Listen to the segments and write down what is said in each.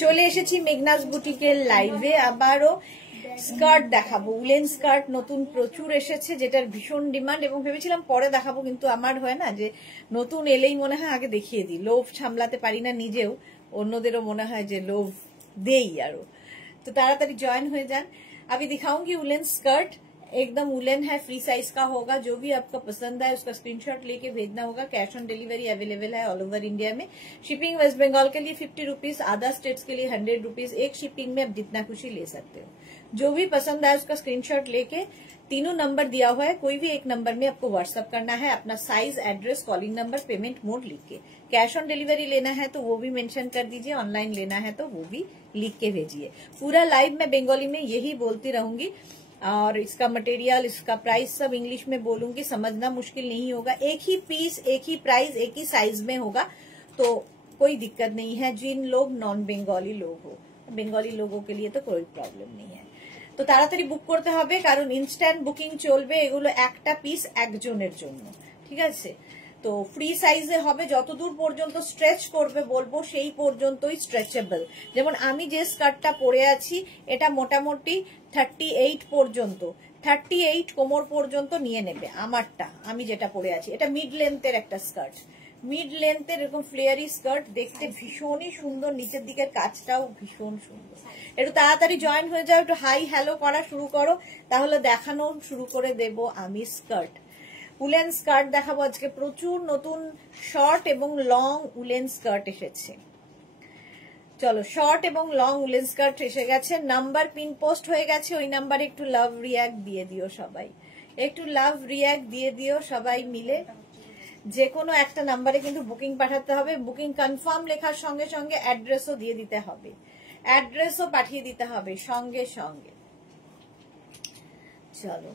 চলে এসেছি মেঘনাস বুটিকের লাইভে। আবারও স্কার্ট দেখাবো, উলেন স্কার্ট নতুন প্রচুর এসেছে, যেটার ভীষণ ডিমান্ড, এবং ভেবেছিলাম পরে দেখাবো, কিন্তু আমার হয় না যে নতুন এলেই মনে হয় আগে দেখিয়ে দিই, লোভ সামলাতে পারি না নিজেও, অন্যদেরও মনে হয় যে লোভ দেই আরো। तो ताड़ाताड़ी ज्वाइन हो जान। अभी दिखाऊंगी उलेन स्कर्ट, एकदम उलेन है, फ्री साइज का होगा। जो भी आपको पसंद है उसका स्क्रीनशॉट लेके भेजना होगा। कैश ऑन डिलीवरी अवेलेबल है ऑल ओवर इंडिया में। शिपिंग वेस्ट बंगाल के लिए 50 रुपीज, अदर स्टेट्स के लिए 100 रुपीज। एक शिपिंग में आप जितना खुशी ले सकते हो। जो भी पसंद आए उसका स्क्रीनशॉट लेके, तीनों नंबर दिया हुआ है, कोई भी एक नंबर में आपको व्हाट्सअप करना है, अपना size, address, calling number, payment mode लिख के। कैश ऑन डिलीवरी लेना है तो वो भी मेंशन कर दीजिए, ऑनलाइन लेना है तो वो भी लिख के भेजिए। पूरा लाइव मैं बंगाली में यही बोलती रहूंगी, और इसका मटेरियल, इसका प्राइस सब इंग्लिश में बोलूंगी, समझना मुश्किल नहीं होगा। एक ही पीस, एक ही प्राइस, एक ही साइज में होगा, तो कोई दिक्कत नहीं है। जिन लोग नॉन बंगाली लोग हो, बंगाली लोगों के लिए तो कोई प्रॉब्लम नहीं है। তো তাড়াতাড়ি বুক করতে হবে, কারণ ইনস্ট্যান্ট বুকিং চলবে। এগুলো একটা পিস একজনের জন্য, ঠিক আছে? তো ফ্রি সাইজে হবে, যতদূর পর্যন্ত স্ট্রেচ করবে বলবো সেই পর্যন্তই স্ট্রেচেবল। যেমন আমি যে স্কার্টটা পরে আছি, এটা মোটামুটি 38 পর্যন্ত, 38 কোমর পর্যন্ত নিয়ে নেবে আমারটা। আমি যেটা পরে আছি এটা মিড লেন্থের একটা স্কার্ট, মিড লেন্থের এরকম ফ্লেয়ারি স্কার্ট, দেখতে ভীষণই সুন্দর, নিচের দিকের কাজটাও ভীষণ সুন্দর। একটু তাড়াতাড়ি জয়েন হয়ে যাও, একটু হাই হ্যালো করা শুরু করো, তাহলে দেখানো শুরু করে দেব আমি স্কার্ট। উলেন স্কার্ট দেখাবো আজকে, প্রচুর নতুন শর্ট এবং লং উলেন স্কার্ট এসেছে। চলো, শর্ট এবং লং উলেন স্কার্ট এসে গেছে, নাম্বার পিন পোস্ট হয়ে গেছে, ওই নাম্বারে একটু লাভ রিয়াক্ট দিয়ে দিও সবাই, একটু লাভ রিয়াক্ট দিয়ে দিও সবাই মিলে। যে কোনো একটা নাম্বারে কিন্তু বুকিং পাঠাতে হবে। বুকিং কনফার্ম লেখার সঙ্গে সঙ্গে অ্যাড্রেসও দিয়ে দিতে হবে, অ্যাড্রেসও পাঠিয়ে দিতে হবে সঙ্গে সঙ্গে। চলো,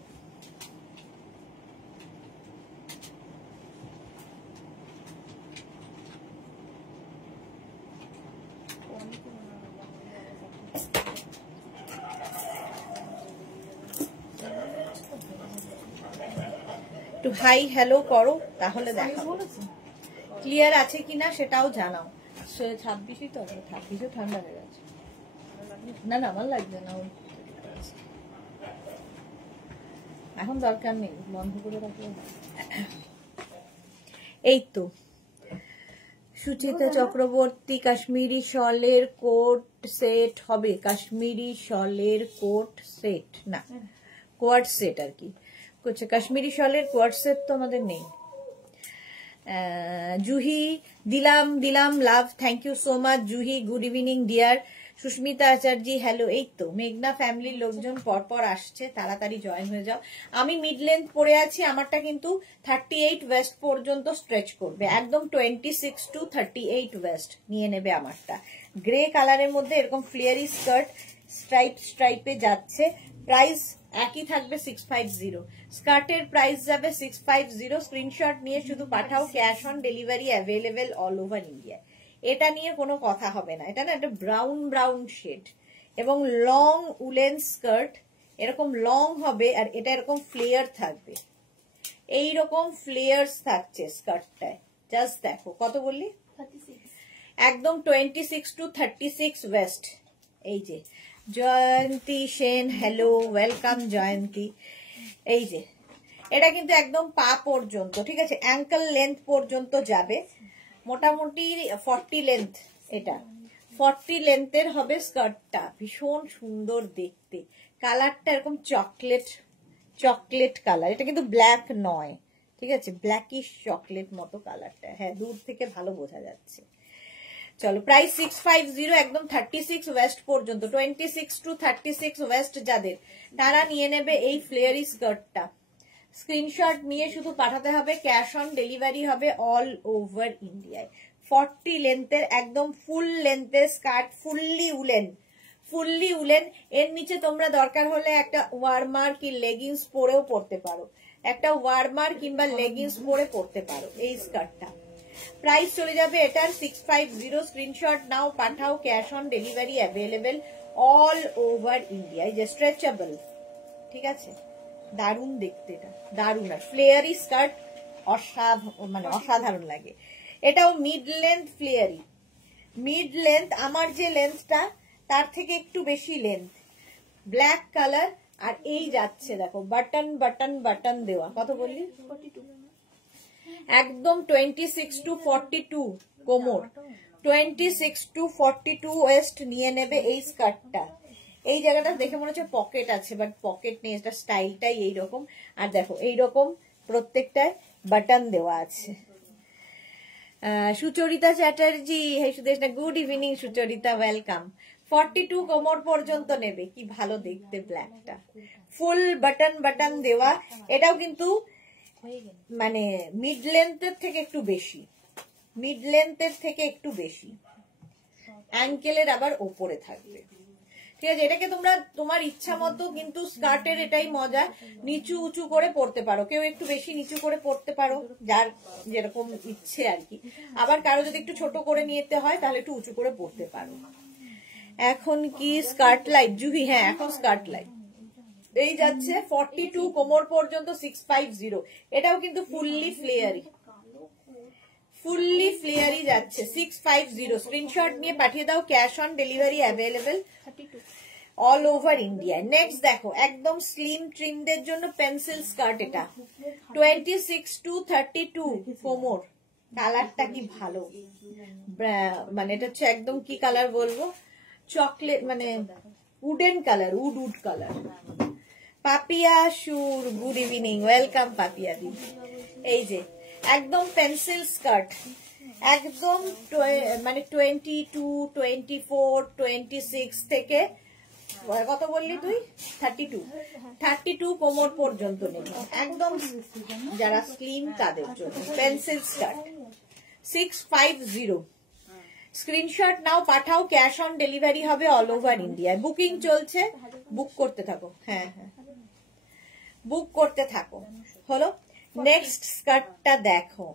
একটু হাই হ্যালো করো, তাহলে দেখো ক্লিয়ার আছে কিনা সেটাও জানাও। 26ই তো, 26ও ঠান্ডা হয়ে গেছে। না না, আমার লাগবে না, এখন দরকার নেই, বন্ধ করে রাখলে। এই তো সুচিতা চক্রবর্তী, কাশ্মীরি শলের কোট সেট হবে, কাশ্মীরি শলের কোট সেট না, কোয়ার্ট সেট আর কি। কাশ্মীরি শলের কোয়ার্ট সেট তো আমাদের নেই। জুহি, দিলাম দিলাম love, thank you so much Juhi, good evening dear. Susmita Acharya, hello. এই তো মেঘনা ফ্যামিলির লোকজন পরপর আসছে, তাড়াতাড়ি জয়েন হয়ে যাও। আমি মিড লেন্থ পরে আছি, আমারটা কিন্তু 38 ওয়েস্ট পর্যন্ত স্ট্রেচ করবে, একদম 26 to 38 ওয়েস্ট নিয়ে নেবে আমারটা। গ্রে কালারের মধ্যে এরকম ফ্লেয়ারি স্কার্ট, স্ট্রাইপ স্ট্রাইপে যাচ্ছে। প্রাইস একই থাকবে 650, স্কার্টের প্রাইস যাবে 650। স্ক্রিনশট নিয়ে শুধু পাঠাও, cash on delivery available all over India. এটা নিয়ে কোনো কথা হবে না। এটা না, একটা ব্রাউন ব্রাউন শেড এবং লং উলেন স্কার্ট, এরকম লং হবে, আর এটা এরকম ফ্লেয়ার থাকবে, এইরকম ফ্লেয়ার্স থাকছে স্কার্টটায়। জাস্ট দেখো, কত বললি? 36, একদম 26 to 36 ওয়েস্ট। এই যে জয়ন্তী সেন, হ্যালো, ওয়েলকাম জয়ন্তী। এই যে এটা কিন্তু একদম পা পর্যন্ত, ঠিক আছে, অ্যাঙ্কেল লেন্থ পর্যন্ত যাবে, মোটামুটি 40 লেন্থ। এটা 40 লেন্থের হবে স্কার্টটা, ভীষণ সুন্দর দেখতে। কালারটা এরকম চকলেট চকলেট কালার, এটা কিন্তু ব্ল্যাক নয়, ঠিক আছে, ব্ল্যাকিশ চকলেট মতো কালারটা। হ্যাঁ, দূর থেকে ভালো বোঝা যাচ্ছে। চলো, প্রাইস 650, একদম 36 ওয়েস্ট পর্যন্ত, 26 to 36 ওয়েস্ট যাদের, তারা নিয়ে নেবে এই ফ্লেয়ারি স্কার্টটা। স্ক্রিনশট নিয়ে শুধু পাঠাতে হবে, ক্যাশ অন ডেলিভারি হবে অল ওভার ইন্ডিয়ায়। 40 লেন্থের একদম ফুল লেন্থের skirt, fully woollen, fully woollen. এর নিচে তোমরা দরকার হলে একটা ওয়ার্মার কি লেগিংস পরেও পরতে পারো, একটা ওয়ার্মার কিংবা লেগিংস পরে পরতে পারো এই স্কার্টটা। প্রাইস চলে যাবে এটার 650, স্ক্রিনশট নাও, পাঠাও, cash on delivery available all over India. এই যে স্ট্রেচেবল, ঠিক আছে, দারুণ দেখতে, এটা দারুণ। আর ফ্লেয়ারি স্কার্ট অসাধারণ লাগে। এটাও মিড লেন্থ ফ্লেয়ারি, মিড লেন্থ, আমার যে লেন্থটা তার থেকে একটু বেশি লেন্থ, ব্ল্যাক কালার। আর এই যাচ্ছে দেখো বাটন বাটন বাটন দেওয়া। কত বললি? 42, একদম 26 to 42 কোমর, 26 to 42 ওয়েস্ট নিয়ে নেবে এই স্কার্টটা। এই জায়গাটা দেখে মনে হচ্ছে পকেট আছে, বাট পকেট নেই, এটা স্টাইলটাই এইরকম। আর দেখো এইরকম প্রত্যেকটায় বাটন দেওয়া আছে। Sucharita Chatterjee, hey Sudesh, good evening Sucharita, welcome. 42 কোমর পর্যন্ত নেবে, কি ভালো দেখতে ব্ল্যাকটা, ফুল বাটন বাটন দেওয়া। এটাও কিন্তু মানে মিড লেন্থের থেকে একটু বেশি, মিড লেন্থের থেকে একটু বেশি, অ্যাঙ্কেলের আবার ওপরে থাকবে। ঠিক আছে, এটাকে তোমরা তোমার ইচ্ছা মতো, কিন্তু স্কার্টের এটাই মজা, নিচু উঁচু করে পরতে পারো। কেউ একটু বেশি নিচু করে পরতে পারো, যার যেরকম ইচ্ছে আর কি। আবার কারো যদি একটু ছোট করে নিতে হয় তাহলে একটু উঁচু করে পরতে পারো। এখন কি স্কার্ট লাইট জুহি? হ্যাঁ, এখন স্কার্ট লাইট এই যাচ্ছে 42 কোমর পর্যন্ত 650। এটাও কিন্তু ফুললি ফ্লেয়ারি, ফুললি ফ্লেয়ারি যাচ্ছে 650। স্ক্রিনশট নিয়ে পাঠিয়ে দাও, cash on delivery available all over India. Next দেখো একদম স্লিম ট্রিমদের জন্য পেন্সিল স্কার্ট, এটা 26 to 32 কোমর। কালারটা কি ভালো, মানে এটা হচ্ছে একদম কি কালার বলবো, চকলেট মানে wooden colour, wood colour. Papiya Sur, good evening, welcome Papiya di. এই যে একদম পেন্সিল স্কার্ট, একদম মানে 22, 24, 26 থেকে কত বললি তুই? 32 কোমর পর্যন্ত নেবে, একদম যারা স্লিম তাদের জন্য পেন্সিল স্কার্ট 650। স্ক্রিনশট নাও, পাঠাও, ক্যাশ অন ডেলিভারি হবে অল ওভার ইন্ডিয়া। বুকিং চলছে, বুক করতে থাকো। হ্যাঁ হ্যাঁ, বুক করতে থাকো। হলো, নেক্সট স্কার্টটা দেখো,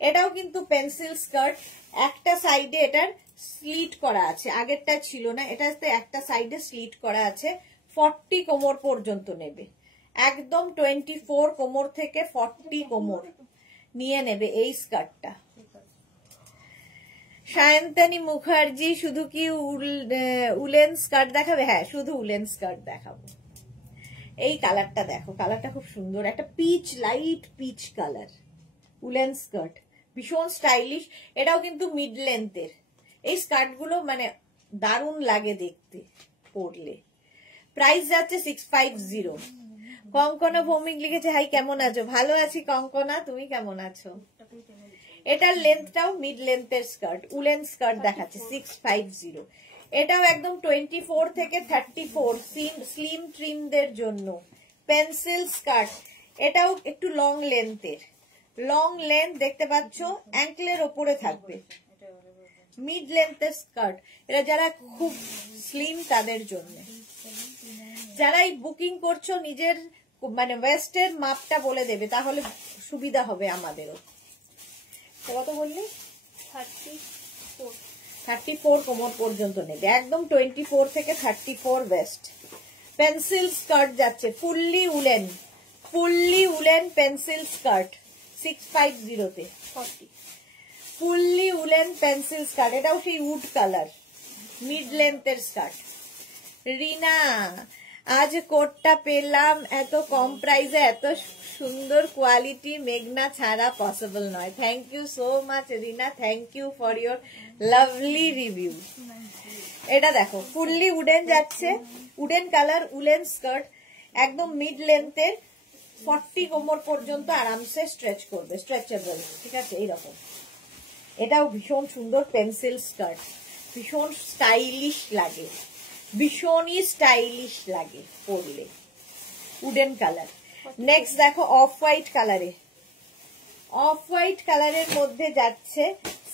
এটাও কিন্তু পেন্সিল স্কার্ট। একটা সাইডে এটার স্লিট করা আছে, আগেরটা ছিল না, এটাতে একটা সাইডে স্লিট করা আছে। 40 কোমর পর্যন্ত নেবে, একদম 24 কোমর থেকে 40 কোমর নিয়ে নেবে এই স্কার্টটা। সায়ন্তানী মুখার্জি, শুধু কি উলেন স্কার্ট দেখাবে? হ্যাঁ, শুধু উলেন স্কার্ট দেখাবো। এই কালারটা দেখো, কালারটা খুব সুন্দর, একটা peach, light peach colour, woollen skirt, ভীষণ স্টাইলিশ। এটাও কিন্তু মিড লেন্থের। এই স্কার্ট গুলো মানে দারুণ লাগে দেখতে পরলে। প্রাইস যাচ্ছে 650। কঙ্কনা ভৌমিক লিখেছে, হাই কেমন আছো? ভালো আছি কঙ্কনা, তুমি কেমন আছো? এটার লেন্থটাও মিড লেন্থের স্কার্ট, উলেন স্কার্ট দেখাচ্ছে 650। এটাও একদম 24 থেকে 34 স্লিম ট্রিমদের জন্য পেন্সিল স্কার্ট। এটাও একটু লং লেন্থের, লং লেন্থ দেখতে পাচ্ছ, অ্যাঙ্কলের ওপরে থাকবে, মিড লেন্থের স্কার্ট। এটা যারা খুব স্লিম তাদের জন্য। যারা এই বুকিং করছো নিজের মানে ওয়েস্টের মাপটা বলে দেবে, তাহলে সুবিধা হবে আমাদেরও। কত বললি? 34 কোমর পর্যন্ত নেবে, একদম 24 থেকে 34 ওয়েস্ট। পেন্সিল স্কার্ট যাচ্ছে fully woollen, fully woollen pencil skirt 650 তে 40। ফুললি উলেন পেন্সিল স্কার্ট, এটাও সেই উড কালার, মিড লেন্থের স্কার্ট। রিনা, আজ কোটটা পেলাম এত কম প্রাইসে, এত সুন্দর কোয়ালিটি, মেঘনা ছাড়া পসিবল নয়। Thank you so much Rina, thank you for your lovely review. এটা দেখো ফুললি উডেন যাচ্ছে, উডেন কালার, উলেন স্কার্ট, একদম মিড লেন্থের, 40 কোমর পর্যন্ত আরামসে স্ট্রেচ করবে, স্ট্রেচেবল। ঠিক আছে, এইরকম। এটাও ভীষণ সুন্দর পেন্সিল স্কার্ট, ভীষণ স্টাইলিশ লাগে, ভীষণই স্টাইলিশ লাগে পরলে, উডেন কালার। নেক্সট দেখো অফ হোয়াইট কালারে, অফ হোয়াইট কালারের মধ্যে যাচ্ছে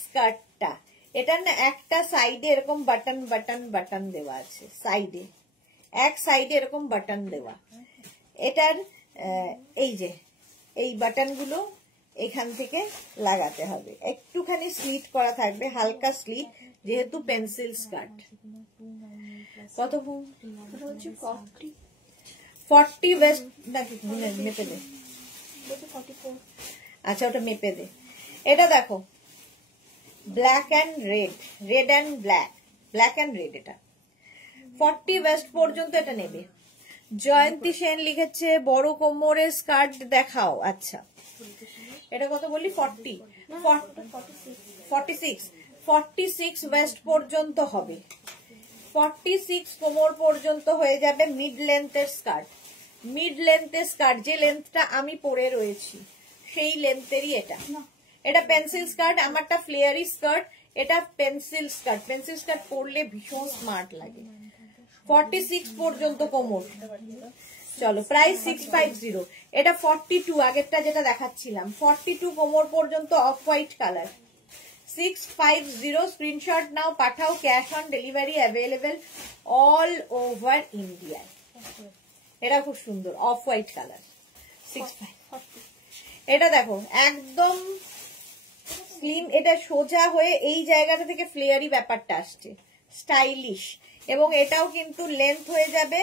স্কার্টটা। এটা না একটা সাইডে এরকম বাটন বাটন বাটন দেওয়া আছে, সাইডে এক সাইডে এরকম বাটন দেওয়া। এটার এই যে এই বাটনগুলো এখান থেকে লাগাতে হবে, একটুখানি স্লিট করা থাকবে, হালকা স্লিট, যেহেতু পেন্সিল স্কার্ট। কত বলছি? 40 ওয়েস্ট নাকি মেপে দে? আচ্ছা, ওটা মেপে দে। এটা দেখো black and red, red and black, black and red. এটা 40 ওয়েস্ট পর্যন্ত এটা নেবে। জয়ন্তী সেন লিখেছে বড় কোমরের স্কার্ট দেখাও। আচ্ছা, এটা কত বললি? 40, 46 ওয়েস্ট পর্যন্ত হবে। 46 কোমর পর্যন্ত হয়ে যাবে। মিড লেন্থের স্কার্ট, মিড লেন্থের স্কার্ট, যে লেন্থটা আমি পরে রয়েছি সেই লেন্থেরই এটা। এটা পেন্সিল স্কার্ট, আমারটা ফ্লেয়ারি স্কার্ট, এটা পেন্সিল স্কার্ট। পেন্সিল স্কার্ট পরলে ভীষণ স্মার্ট লাগে। 46 পর্যন্ত কোমর। চলো, প্রাইস 650। এটা 42, আগেরটা যেটা দেখাচ্ছিলাম 42 কোমর পর্যন্ত, অফ হোয়াইট কালার। 650, স্ক্রিনশট নাও, পাঠাও। Cash on delivery available all over ইন্ডিয়ায়। এটা খুব সুন্দর, অফ হোয়াইট কালার। 650। এটা দেখো একদম স্লিম, এটা সোজা হয়ে এই জায়গাটা থেকে ফ্লেয়ারি ব্যাপারটা আসছে, স্টাইলিশ। এবং এটাও কিন্তু লেন্থ হয়ে যাবে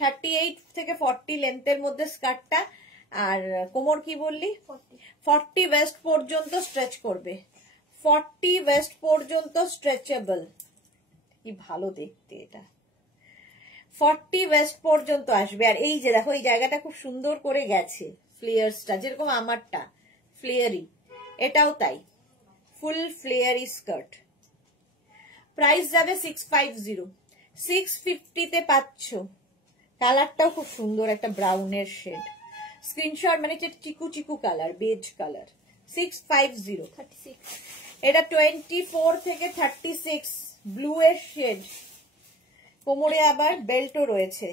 38 থেকে 40 লেন্থের মধ্যে স্কার্টটা। আর কোমর কি বললি? 40 ওয়েস্ট পর্যন্ত স্ট্রেচ করবে। 40 ওয়েস্ট পর্যন্ত স্ট্রেচেবল। কি ভালো দেখতে এটা। 40 ওয়েস্ট পর্যন্ত আসবে। আর এই যে দেখো, এই জায়গাটা খুব সুন্দর করে গেছে ফ্লেয়ার্সটা, যেরকম আমারটা ফ্লেয়ারি, এটাও তাই, ফুল ফ্লেয়ারি স্কার্ট। প্রাইস যাবে 650। 650 পাচ্ছ। কালারটাও খুব সুন্দর, একটা ব্রাউনের শেড। স্ক্রিনশট, মানে চিকু চিকু কালার, বেজ কালার। 650। 36। এটা 24 থেকে 36 ব্লু এর শেড। কোমরে আবার বেল্টও রয়েছে।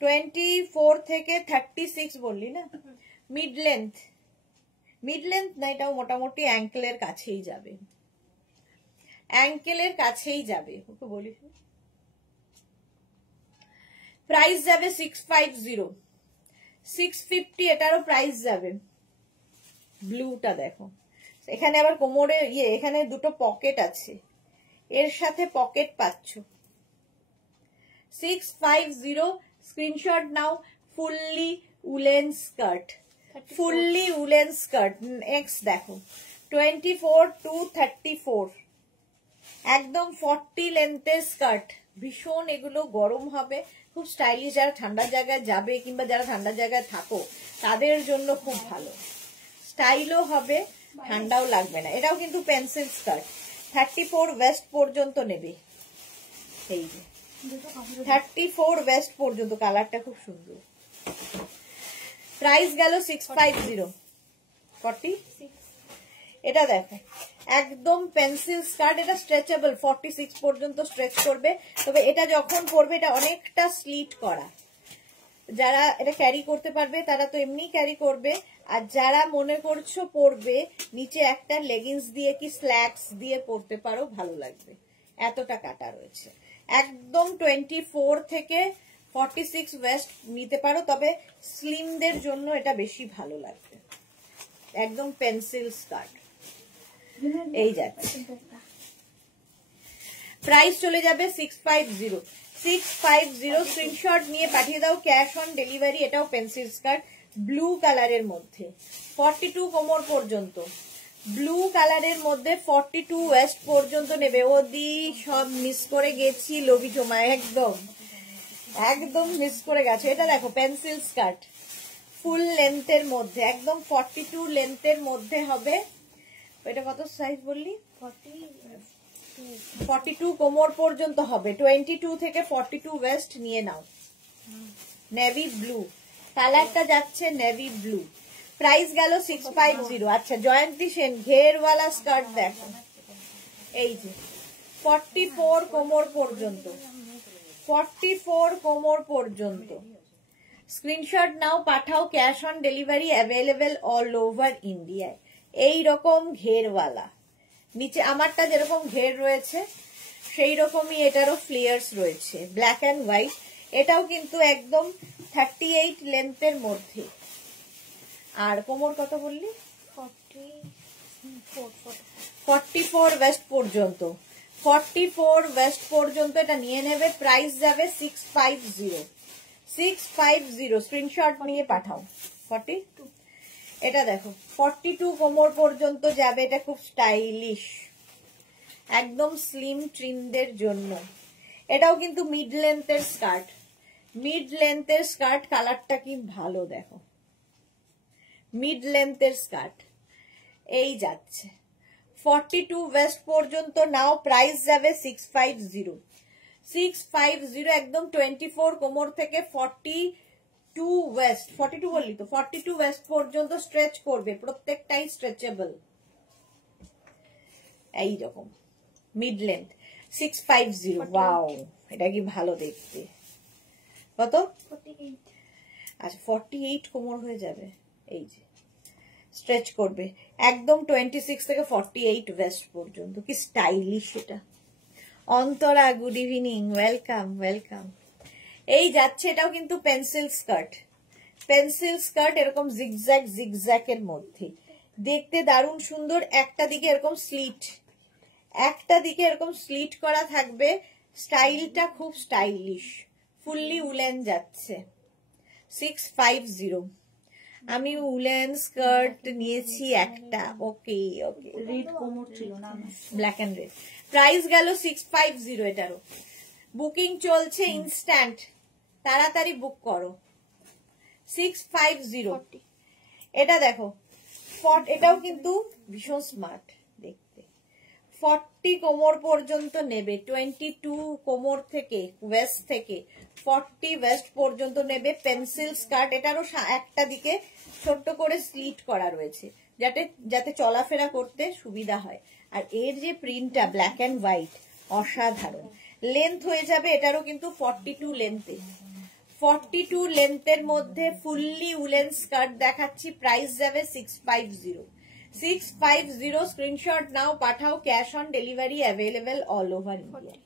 24 থেকে 36 বললি না? মিড লেন্থ, মিড লেন্থ না, এটাও মোটামুটি অ্যাঙ্কেলের কাছেই যাবে, অ্যাঙ্কেলের কাছেই যাবে। ওকে বলিস। প্রাইস যাবে 650। 650 এটারও প্রাইস যাবে। ব্লুটা দেখো, এখানে আবার কোমরে এখানে দুটো পকেট আছে, এর সাথে পকেট পাচ্ছ। 650, স্ক্রিনশট নাও। Fully woollen skirt, fully woollen skirt. Next দেখো 24 to 34, একদম 40 লেন্থের স্কার্ট। ভীষণ এগুলো গরম হবে, খুব স্টাইলিশ। যারা ঠান্ডার জায়গায় যাবে কিংবা যারা ঠান্ডার জায়গায় থাকো তাদের জন্য খুব ভালো। স্টাইলও হবে, ঠান্ডাও লাগবে না। এটাও কিন্তু পেন্সিল স্কার্ট। 34 ওয়েস্ট পর্যন্ত নেবে। এই যে 34 ওয়েস্ট পর্যন্ত, কালারটা খুব সুন্দর। প্রাইস গেল 650। 46। এটা দেখো একদম পেন্সিল স্কার্ট, এটা স্ট্রেচেবল, 46 পর্যন্ত স্ট্রেচ করবে। তবে এটা যখন পরবে এটা অনেকটা স্লিট করা। যারা এটা ক্যারি করতে পারবে তারা তো এমনি ক্যারি করবে, আর যারা মনে করছো পরবে নিচে একটা লেগিংস দিয়ে কি স্ল্যাক্স দিয়ে পরতে পারো, ভালো লাগবে। এতটা কাটা রয়েছে। একদম 24 থেকে 46 ওয়েস্ট নিতে পারো, তবে স্লিমদের জন্য এটা বেশি ভালো লাগবে। একদম পেন্সিল স্কার্ট। এই যাচ্ছে। প্রাইস চলে যাবে 650। 650, স্ক্রিনশট নিয়ে পাঠিয়ে দাও। Cash on delivery. এটাও পেন্সিল স্কার্ট, ব্লু কালারের মধ্যে। 42 কোমর পর্যন্ত, ব্লু কালারের মধ্যে 42 ওয়েস্ট পর্যন্ত নেবে। ওদি সব মিস করে গেছি, লোভি জমা, একদম একদম মিস করে গেছে। এটা দেখো পেন্সিল স্কার্ট, ফুল লেন্থের মধ্যে, একদম 42 লেন্থের মধ্যে হবে। এটা কত সাইজ বললি? 42 কোমর পর্যন্ত হবে। 22 থেকে 42 ওয়েস্ট নিয়ে নাও। নেভি ব্লু কালারটা যাচ্ছে, নেভি ব্লু। প্রাইস গেল 650। আচ্ছা, জয়ন্তী সেন ঘেরওয়ালা স্কার্ট দেখো, এই যে 44 কোমর পর্যন্ত, 44 কোমর পর্যন্ত। স্ক্রিনশট নাও, পাঠাও। Cash on delivery available all over ইন্ডিয়ায়। এই রকম ঘেরওয়ালা, নিচে আমারটা যেরকম ঘের রয়েছে সেই রকমই এটারও ফ্লেয়ার্স রয়েছে, ব্ল্যাক অ্যান্ড হোয়াইট। এটাও কিন্তু একদম 38 লেন্থের মধ্যে। আর কোমর কত বললি? 44 ওয়েস্ট পর্যন্ত, 44 ওয়েস্ট পর্যন্ত এটা নিয়ে নেবে। প্রাইস যাবে 650। 650, স্ক্রিনশট নিয়ে পাঠাও। 42, এটা দেখো 42 কোমর পর্যন্ত যাবে। এটা খুব স্টাইলিশ, একদম স্লিম ট্রিমদের জন্য। এটাও কিন্তু মিড লেন্থের স্কার্ট, মিড লেন্থের স্কার্ট। কালারটা কি ভালো দেখো, মিড লেন্থের স্কার্ট। এই যাচ্ছে 42 ওয়েস্ট পর্যন্ত নাও, প্রাইস যাবে 650। 650 একদম 24 কোমর থেকে 42 ওয়েস্ট, 42 বললি তো, 42 ওয়েস্ট পর্যন্ত স্ট্রেচ করবে, প্রত্যেকটাই স্ট্রেচেবল। এই রকম মিড লেন্থ 650। ওয়াও, এটা কি ভালো দেখতে। কত? আচ্ছা 48 কোমর হয়ে যাবে। এই যে স্ট্রেচ করবে একদম 26 থেকে 48 ওয়েস্ট পর্যন্ত। কি স্টাইলিশ এটা। Antara good evening, welcome welcome. এই যাচ্ছে, এটাও কিন্তু পেন্সিল স্কার্ট, পেন্সিল স্কার্ট এরকম জিগজ্যাগ জিগজ্যাগ এর মধ্যে, দেখতে দারুণ সুন্দর। একটা দিকে এরকম স্লিট, একটা দিকে এরকম স্লিট করা থাকবে, স্টাইলটা খুব স্টাইলিশ। ফুললি উলেন যাচ্ছে 650। আমি উলেন স্কার্ট নিয়েছি একটা। ওকে ওকে, রেড কোমর ছিল না, ব্ল্যাক এন্ড রেড। প্রাইস গেল 650। এটারও বুকিং চলছে ইনস্ট্যান্ট, তাড়াতাড়ি বুক করো। 650। এটা দেখো, এটাও কিন্তু ভীষণ স্মার্ট দেখতে। 40 কোমর পর্যন্ত নেবে, 22 কোমর থেকে ওয়েস্ট থেকে 40 ওয়েস্ট পর্যন্ত নেবে। পেন্সিল স্কার্ট, এটারও একটা দিকে ছোট্ট করে স্লিট করা রয়েছে, যাতে চলাফেরা করতে সুবিধা হয়। আর এর যে প্রিন্টটা ব্ল্যাক এন্ড হোয়াইট, অসাধারণ। লেন্থ হয়ে যাবে এটারও কিন্তু 42 লেন্থে, 42 লেন্থের মধ্যে ফুললি উলেন স্কার্ট দেখাচ্ছি। প্রাইস যাবে 650। 650 স্ক্রিনশট নাও, পাঠাও। Cash on delivery available all over India.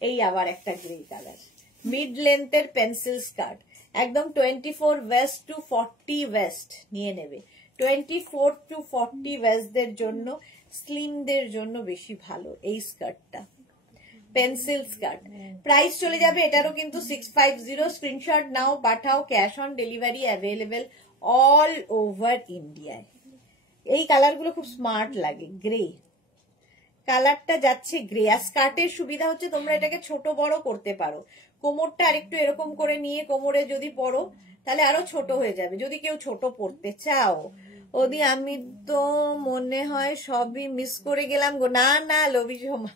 এই আবার একটা গ্রে কালার, মিড লেন্থের পেন্সিল স্কার্ট, একদম 24 ওয়েস্ট টু 40 ওয়েস্ট নিয়ে নেবে। 24 টু 40 ওয়েস্টদের জন্য, স্লিমদের জন্য বেশি ভালো এই স্কার্টটা, পেন্সিল স্কার্ট। প্রাইস চলে যাবে এটারও কিন্তু 650। স্ক্রিনশট নাও, পাঠাও। Cash on delivery available all over ইন্ডিয়ায়। এই কালারগুলো খুব স্মার্ট লাগে। গ্রে কালারটা যাচ্ছে, গ্রে। আর স্কার্টের সুবিধা হচ্ছে তোমরা এটাকে ছোট বড় করতে পারো। কোমরটা আরেকটু এরকম করে নিয়ে কোমরে যদি পরো তাহলে আরো ছোট হয়ে যাবে, যদি কেউ ছোট পরতে চাও। ওদি আমি তো মনে হয় সবই মিস করে গেলাম গো। না না লবি সোমা,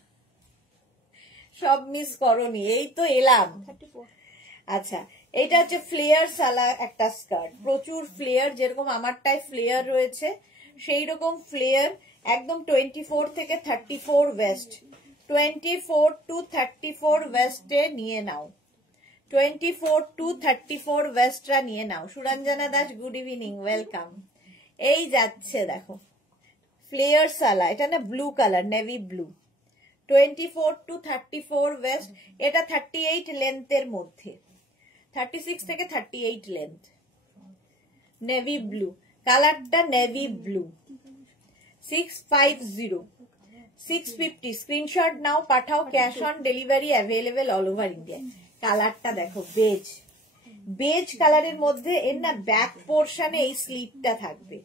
সব মিস করনি, এই তো এলাম। আচ্ছা, এটা হচ্ছে ফ্লেয়ার সালা একটা স্কার্ট, প্রচুর ফ্লেয়ার, যেরকম আমারটায় ফ্লেয়ার রয়েছে সেই রকম ফ্লেয়ার। একদম 24 থেকে 34 ওয়েস্ট, 24 টু 34 ওয়েস্টে নিয়ে নাও। 24 টু 34 ওয়েস্টরা নিয়ে নাও। Suranjana Das good evening, welcome. এই যাচ্ছে দেখো ফ্লেয়ার সালা, এটা না blue colour, navy blue. 24 to 34 waist, এটা 38 লেন্থের মধ্যে, 36 থেকে 38 লেন্থ। নেভি ব্লু কালারটা, নেভি ব্লু। 650, 650 স্ক্রিনশট নাও, পাঠাও। Cash on delivery available all over India. কালারটা দেখো, বেজ, বেজ কালারের মধ্যে। এর না ব্যাক পোর্শনে এই স্লিটটা থাকবে,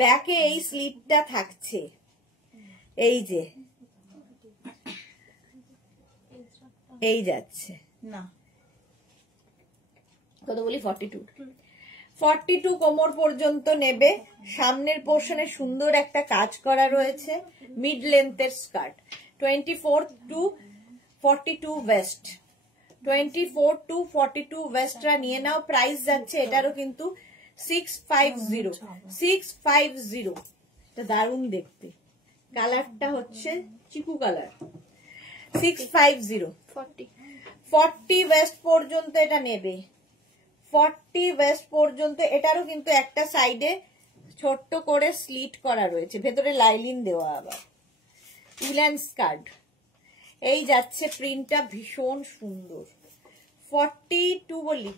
ব্যাকে এই স্লিটটা থাকছে। এই যে এই যাচ্ছে না, কত বলি, 42 কোমর পর্যন্ত নেবে। সামনের পোর্শনে সুন্দর একটা কাজ করা রয়েছে। মিড লেন্থের স্কার্ট, 24 টু 42 ওয়েস্ট, 24 টু 42 ওয়েস্টরা নিয়ে নাও। প্রাইস যাচ্ছে এটারও কিন্তু 650। 650, এটা দারুণ দেখতে। কালারটা হচ্ছে চিকু কালার। 650, 40 ওয়েস্ট পর্যন্ত এটা নেবে, 40 ওয়েস্ট পর্যন্ত। এটারও কিন্তু একটা সাইডে ছোট্ট করে স্লিট করা রয়েছে, ভেতরে লাইলিন দেওয়া আবার। উলেন স্কার্ট, এই যাচ্ছে, প্রিন্টটা ভীষণ সুন্দর। 42 বলি,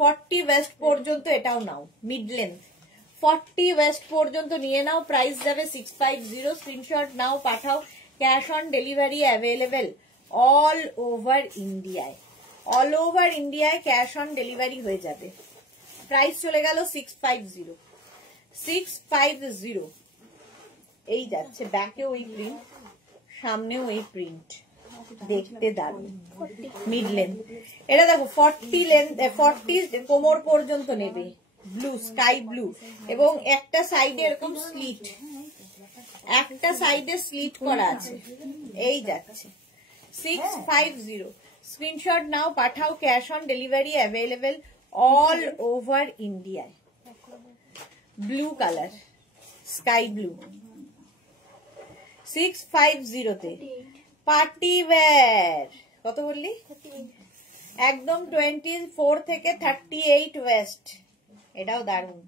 40 ওয়েস্ট পর্যন্ত এটাও নাও, মিড লেন্থ। 40 ওয়েস্ট পর্যন্ত নিয়ে নাও। প্রাইস যাবে 650। স্ক্রিনশট নাও, পাঠাও। Cash on delivery available all over ইন্ডিয়ায়, অল ওভার ইন্ডিয়ায় ক্যাশ অন ডেলিভারি হয়ে যাবে। প্রাইস চলে গেল 650। 650 এই যাচ্ছে, ব্যাকে ওই প্রিন্ট, সামনেও এই প্রিন্ট, দেখতে দারুণ। মিড লেন্থ, এটা দেখো 40 লেন্থ, 40 কোমর পর্যন্ত নেবে, ব্লু, স্কাই ব্লু, এবং একটা সাইডে এরকম স্লিট, একটা সাইডে স্লিট করা আছে, এই যাচ্ছে 650। স্ক্রিনশট নাও, পাঠাও, cash on delivery available all over ইন্ডিয়ায়। ব্লু কালার, স্কাই ব্লু, 650 তে। পার্টি ওয়্যার কত বললি? একদম 24 থেকে 38 ওয়েস্ট। এটাও দারুন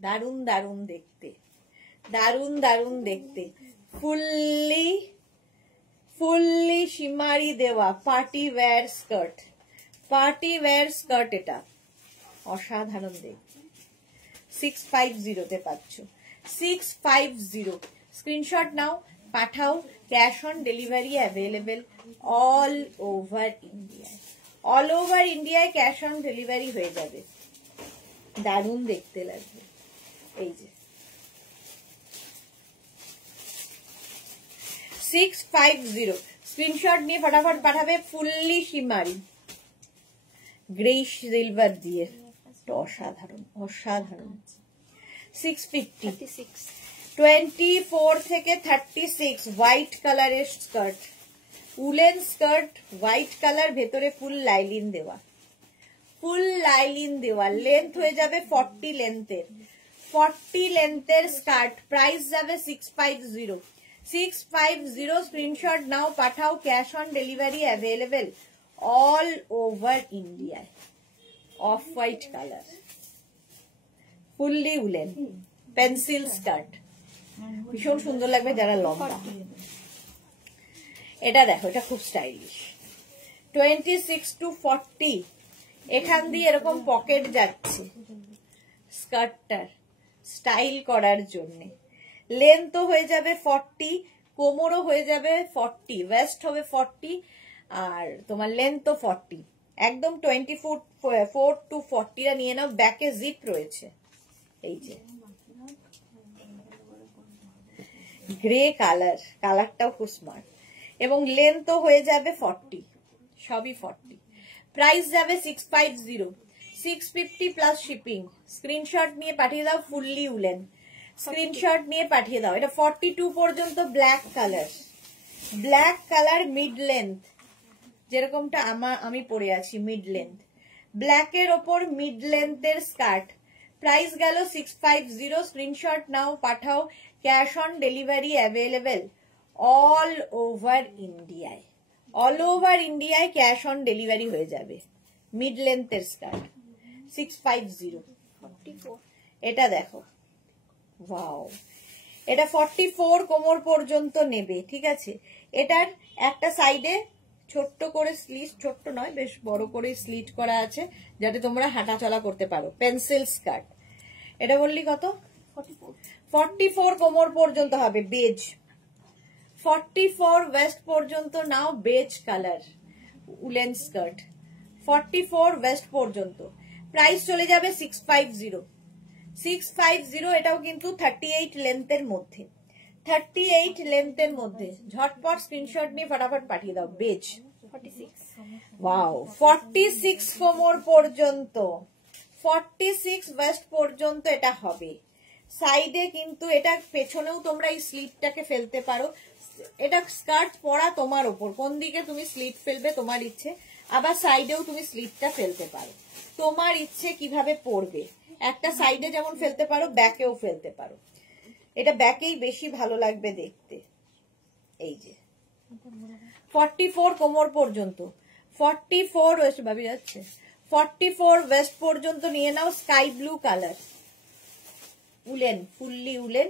দারুন দারুন দেখতে, দারুন দারুন দেখতে। ফুললি ফুললি শিমারি দেওয়া party wear skirt, party wear skirt, এটা অসাধারণ দেখতে। 650 তে পাচ্ছ, 650। স্ক্রিনশট নাও, পাঠাও, cash on delivery available all over ইন্ডিয়ায়। অল ওভার ইন্ডিয়ায় ক্যাশ অন ডেলিভারি হয়ে যাবে। দারুণ দেখতে লাগবে। এই যে 650, স্ক্রিনশট নিয়ে ফটাফট পাঠাবে। ফুললি শিমারি গ্রে সিলভার দিয়ে, অসাধারণ অসাধারণ। 650, 24 থেকে 36 হোয়াইট কালারের skirt, woollen skirt, white colour, ভেতরে ফুল লাইলিন দেওয়া, ফুল লাইলিন দেওয়া। লেন্থ হয়ে যাবে 40 লেন্থের, 40 লেন্থের স্কার্ট। প্রাইস যাবে 650, 650। স্ক্রিনশট নাও, পাঠাও, cash on delivery available all over ইন্ডিয়ায়। Off white colour, fully woollen, pencil skirt, ভীষণ সুন্দর লাগবে যারা লম্বা। এটা দেখো, এটা খুব স্টাইলিশ। 26 to 40, এখান দিয়ে এরকম পকেট যাচ্ছে স্কার্টটার স্টাইল করার জন্য। লেন্থ হয়ে যাবে 40, কোমরও হয়ে যাবে 40, ওয়েস্ট হবে 40, আর তোমার লেন্থ 40। একদম 24 to 40 নিয়ে নাও। ব্যাকে জিপ রয়েছে, এই যে গ্রে কালার, কালারটাও খুব স্মার্ট, এবং লেন্থও হয়ে যাবে 40, সবই 40। প্রাইস যাবে 650, 650 প্লাস শিপিং। স্ক্রিনশট নিয়ে পাঠিয়ে দাও। ফুললি উলেন, স্ক্রিনশট নিয়ে পাঠিয়ে দাও। এটা 42 পর্যন্ত। Black colour, black colour, mid length, যেরকমটা আমি পরে আছি, মিড লেন্থ, ব্ল্যাকের ওপর মিড লেন্থের স্কার্ট। প্রাইস গেল 650। স্ক্রিনশট নাও, পাঠাও, cash on delivery available all over ইন্ডিয়ায়। অল ওভার ইন্ডিয়ায় ক্যাশ অন ডেলিভারি হয়ে যাবে। মিড লেন্থের স্কার্ট 650। এটা দেখো, ওয়াও, এটা 44 কোমর পর্যন্ত নেবে, ঠিক আছে। এটার একটা সাইডে ছোট্ট করে স্লিট, ছোট্ট নয় বেশ বড় করে স্লিট করা আছে, যাতে তোমরা হাঁটা চলা করতে পারো। Pencil skirt. এটা বললি কত? 44 কোমর পর্যন্ত হবে, বেজ। 44 ওয়েস্ট পর্যন্ত নাও, beige colour woollen skirt, 44 waist পর্যন্ত। প্রাইস চলে যাবে 650, 650। এটাও কিন্তু 38 লেন্থের মধ্যে, 38 লেন্থের মধ্যে। ঝটপট স্ক্রিনশট নিয়ে ফটাফট পাঠিয়ে দাও। বেজ, 46, ওয়াও, 46 কোমর পর্যন্ত, 46 ওয়েস্ট পর্যন্ত এটা হবে। সাইডে কিন্তু এটা পেছনেও তোমরা এই স্লিপটাকে ফেলতে পারো। এটা স্কার্ট পরা তোমার ওপর, কোন দিকে তুমি স্লিপ ফেলবে তোমার ইচ্ছে। আবার সাইডেও তুমি স্লিপটা ফেলতে পারো, তোমার ইচ্ছে কিভাবে পরবে। একটা সাইডে যেমন ফেলতে পারো, ব্যাকেও ফেলতে পারো। এটা ব্যাকেই বেশি ভালো লাগবে দেখতে। এই যে 44 কোমর পর্যন্ত, 44 ওয়েস্ট ভাবি যাচ্ছে, 44 ওয়েস্ট পর্যন্ত নিয়ে নাও। Sky blue colour, woollen, fully woollen,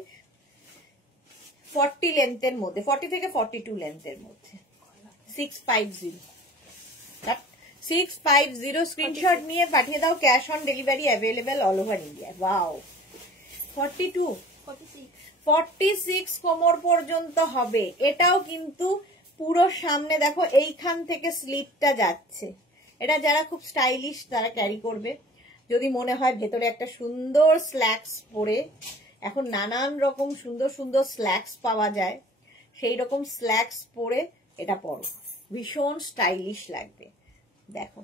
40 লেন্থের মধ্যে, 40 থেকে 42 লেন্থের মধ্যে। 650, 650। স্ক্রিনশট নিয়ে পাঠিয়ে দাও। Cash on delivery available all over India. Wow, 42, 46 কোমর পর্যন্ত হবে। এটাও কিন্তু পুরো সামনে দেখো, এইখান থেকে স্লিপটা যাচ্ছে। এটা যারা খুব স্টাইলিশ তারা ক্যারি করবে। যদি মনে হয় ভেতরে একটা সুন্দর স্ল্যাক্স পরে, এখন নানান রকম সুন্দর সুন্দর স্ল্যাক্স পাওয়া যায়, সেই রকম স্ল্যাক্স পরে এটা পরো, ভীষণ স্টাইলিশ লাগবে। দেখো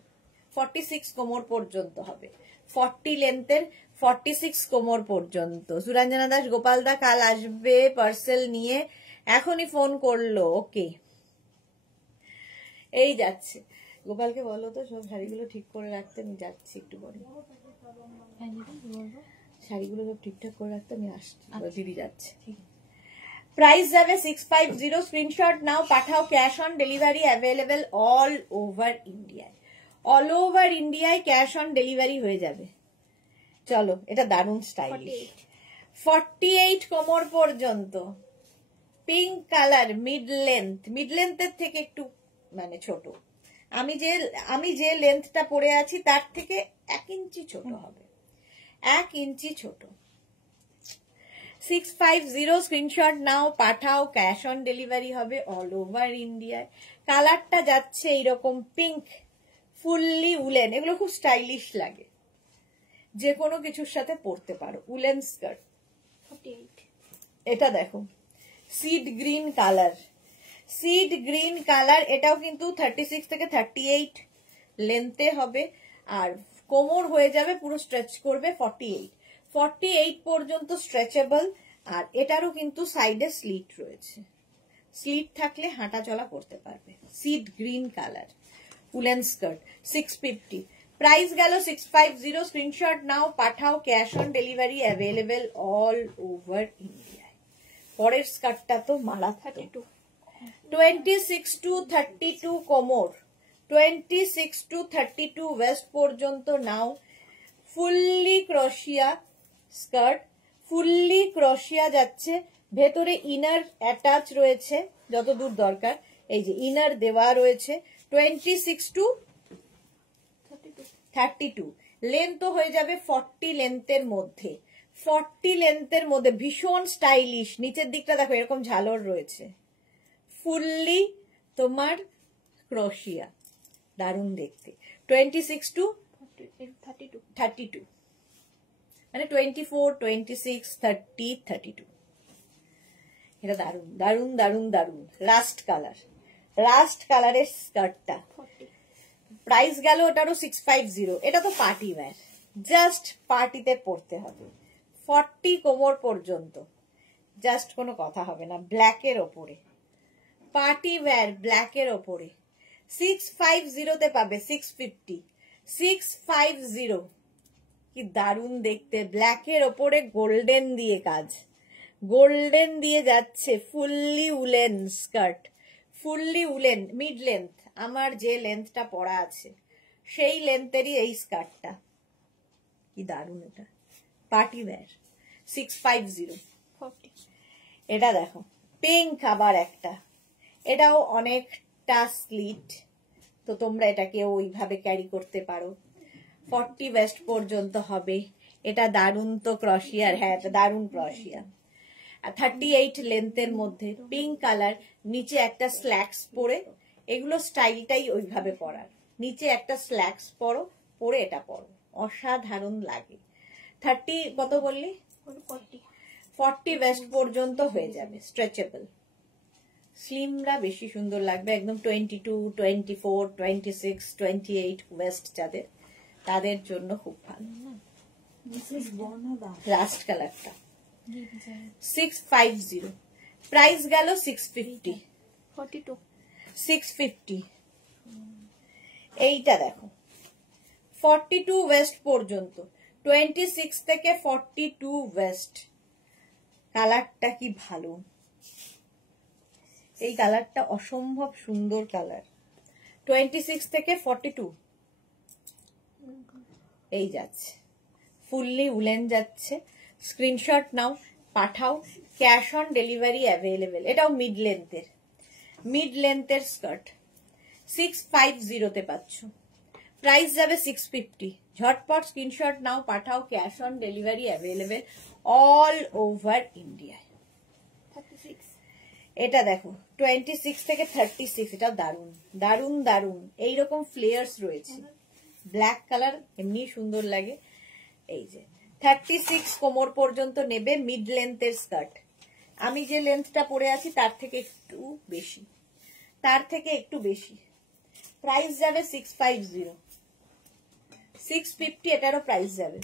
46 কোমর পর্যন্ত হবে, 40 লেন্থের 46 কোমর পর্যন্ত। সুরঞ্জনা দাস গোপাল দা কাল আসবে পার্সেল নিয়ে, এখনই ফোন করলো। ওকে, এই যাচ্ছে। গোপালকে বলো তো সব শাড়িগুলো ঠিক করে রাখতে, আমি যাচ্ছি একটু পরে। শাড়িগুলো সব ঠিকঠাক করে রাখতে আমি আসছি, দিদি যাচ্ছে। প্রাইস যাবে 650, স্ক্রিনশট নাও, পাঠাও, cash on delivery available all over ইন্ডিয়ায়। অল ওভার ইন্ডিয়ায় ক্যাশ অন ডেলিভারি হয়ে যাবে। চলো, এটা দারুণ স্টাইলিশ। 48 কোমর পর্যন্ত, পিঙ্ক কালার, মিড লেন্থের থেকে একটু মানে ছোট। আমি যে লেন্থটা পরে আছি তার থেকে 1 ইঞ্চি ছোট হবে, 1 ইঞ্চি ছোট। 650, স্ক্রিনশট নাও, পাঠাও, ক্যাশ অন ডেলিভারি হবে অল ওভার ইন্ডিয়ায়। কালারটা যাচ্ছে এইরকম পিঙ্ক, ফুললি উলেন, এগুলো খুব স্টাইলিশ লাগে, যে কোনো কিছুর সাথে পরতে পারো। Woollen skirt. এটা দেখো seed green colour, seed green colour, এটাও কিন্তু 36 থেকে 38 লেন্থে হবে, আর কোমর হয়ে যাবে পুরো স্ট্রেচ করবে 48 পর্যন্ত স্ট্রেচেবল। আর এটারও কিন্তু সাইডে স্লিট রয়েছে, স্লিট থাকলে হাঁটা চলা করতে পারবে। Seed green colour woollen skirt, 650। Price গেল 650, স্ক্রিনশট নাও, পাঠাও, cash on delivery available all over ইন্ডিয়ায়। পরের স্কার্টটা তো মারা থাকে। 26 to 32 কোমর, 26 to 32 ওয়েস্ট পর্যন্ত নাও। ফুললি ক্রোশিয়া স্কার্ট, ফুললি ক্রোশিয়া যাচ্ছে, ভেতরে ইনার অ্যাটাচ রয়েছে যতদূর দরকার, এই যে ইনার দেওয়া রয়েছে। 26 to 32 লেন্থ হয়ে যাবে 40 লেন্থের মধ্যে, 40 লেন্থের মধ্যে, ভীষণ স্টাইলিশ। নিচের দিকটা দেখো এরকম ঝালর রয়েছে, ফুললি তোমার ক্রোশিয়া, দারুণ দেখতে। 26 to 32 মানে 24, 26, 30, 32। এটা দারুণ দারুণ দারুণ দারুণ। রাস্ট কালারের স্কার্টটা, প্রাইস গেল ওটারও 650। এটা তো পার্টি ওয়্যার, জাস্ট পার্টিতে পরতে হবে। 40 কোমর পর্যন্ত, জাস্ট কোনো কথা হবে না। ব্ল্যাকের ওপরে পার্টি ওয়্যার, ব্ল্যাকের ওপরে 650 পাবে, 650। কি দারুণ দেখতে, ব্ল্যাকের ওপরে গোল্ডেন দিয়ে কাজ, গোল্ডেন দিয়ে যাচ্ছে। Fully woollen skirt, fully woollen, mid length, আমার যে লেন্থটা পরা আছে সেই লেন্থেরই এই স্কার্টটা। কি দারুণ, এটা পার্টি ওয়্যার, 650। এটা দেখো পিঙ্ক, আবার একটা, এটাও অনেকটা স্লিট, তো তোমরা এটাকে ওইভাবে ক্যারি করতে পারো। 40 ওয়েস্ট পর্যন্ত হবে। এটা দারুণ তো ক্রশিয়ার, হ্যাঁ এটা দারুণ ক্রশিয়া। 38 লেন্থের মধ্যে, পিঙ্ক কালার, নিচে একটা স্ল্যাক্স পরে, এগুলো স্টাইলটাই ওইভাবে পরার, নিচে একটা স্ল্যাক্স পরো, পরে এটা পরো, অসাধারণ লাগে। 30 কত বললি? 40 ওয়েস্ট পর্যন্ত হয়ে যাবে, স্ট্রেচেবল। স্লিমরা বেশি সুন্দর লাগবে, একদম 22, 24, 26, 28 ওয়েস্ট যাদের, তাদের জন্য খুব ভালো। লাস্ট কালারটা 650, প্রাইস গেল 650। 650। এইটা দেখো 42 ওয়েস্ট পর্যন্ত, 26 থেকে 42 ওয়েস্ট। কালারটা কি ভালো, এই কালারটা অসম্ভব সুন্দর কালার। 26 থেকে 42 এই যাচ্ছে, ফুললি উলেন যাচ্ছে। স্ক্রিনশট নাও, পাঠাও, ক্যাশ অন ডেলিভারি অ্যাভেলেবেল। এটাও মিড লেন্থের স্কার্ট, 650 পাচ্ছ। প্রাইস যাবে 650। ঝটপট স্ক্রিনশট নাও, পাঠাও, cash on delivery available all over ইন্ডিয়ায়। এটা দেখো 26 থেকে 36, এটা দারুণ দারুণ দারুণ। এইরকম ফ্লেয়ার্স রয়েছে, ব্ল্যাক কালার এমনি সুন্দর লাগে। এই যে 36 কোমর পর্যন্ত নেবে, মিড লেন্থের স্কার্ট, আমি যে লেন্থটা পরে আছি তার থেকে একটু বেশি, প্রাইস যাবে 650, 650 এটারও প্রাইস যাবে।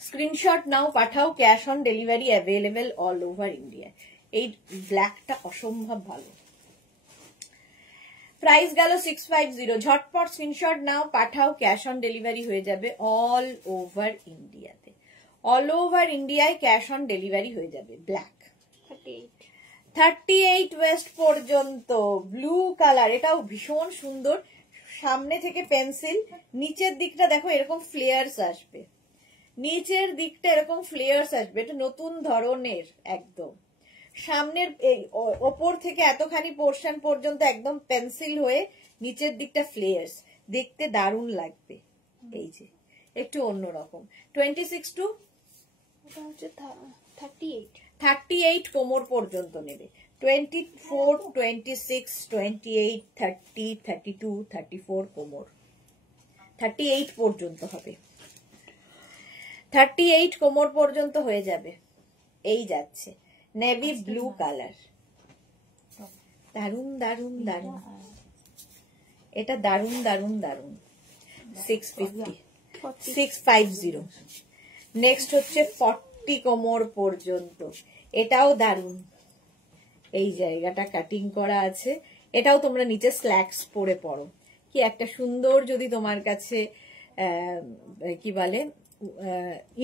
স্ক্রিনশট নাও, পাঠাও, cash on delivery available all over India. এই ব্ল্যাকটা অসম্ভব ভালো, প্রাইস গেল 650। ঝটপট স্ক্রিনশট নাও, পাঠাও, ক্যাশ অন ডেলিভারি হয়ে যাবে অল ওভার ইন্ডিয়াতে, অল ওভার ইন্ডিয়ায় ক্যাশ অন ডেলিভারি হয়ে যাবে। ব্ল্যাক 38 ওয়েস্ট পর্যন্ত, ব্লু কালার, এটাও ভীষণ সুন্দর। সামনে থেকে পেন্সিল, নিচের দিকটা দেখো এরকম ফ্লেয়ার্স আসবে, নিচের দিকটা এরকম ফ্লেয়ার্স আসবে, এটা নতুন ধরনের একদম। সামনের ওপর থেকে এতখানি পোর্শন পর্যন্ত একদম পেন্সিল হয়ে নিচের দিকটা ফ্লেয়ার্স, দেখতে দারুণ লাগবে। এই যে একটু অন্যরকম। 26 টু 38 কোমর পর্যন্ত নেবে। 24, 26, 28, 30, 32, 34 কোমর, 38 পর্যন্ত হবে, 38 কোমর পর্যন্ত হয়ে যাবে। এই যাচ্ছে নেভি ব্লু কালার, দারুন দারুন দারুন, এটা দারুন দারুন দারুন। 650। নেক্সট হচ্ছে 40 কোমর পর্যন্ত, এটাও দারুন। এই জায়গাটা কাটিং করা আছে, এটাও তোমরা নিচে স্ল্যাক্স পরে পরো, কি একটা সুন্দর। যদি তোমার কাছে কি বলে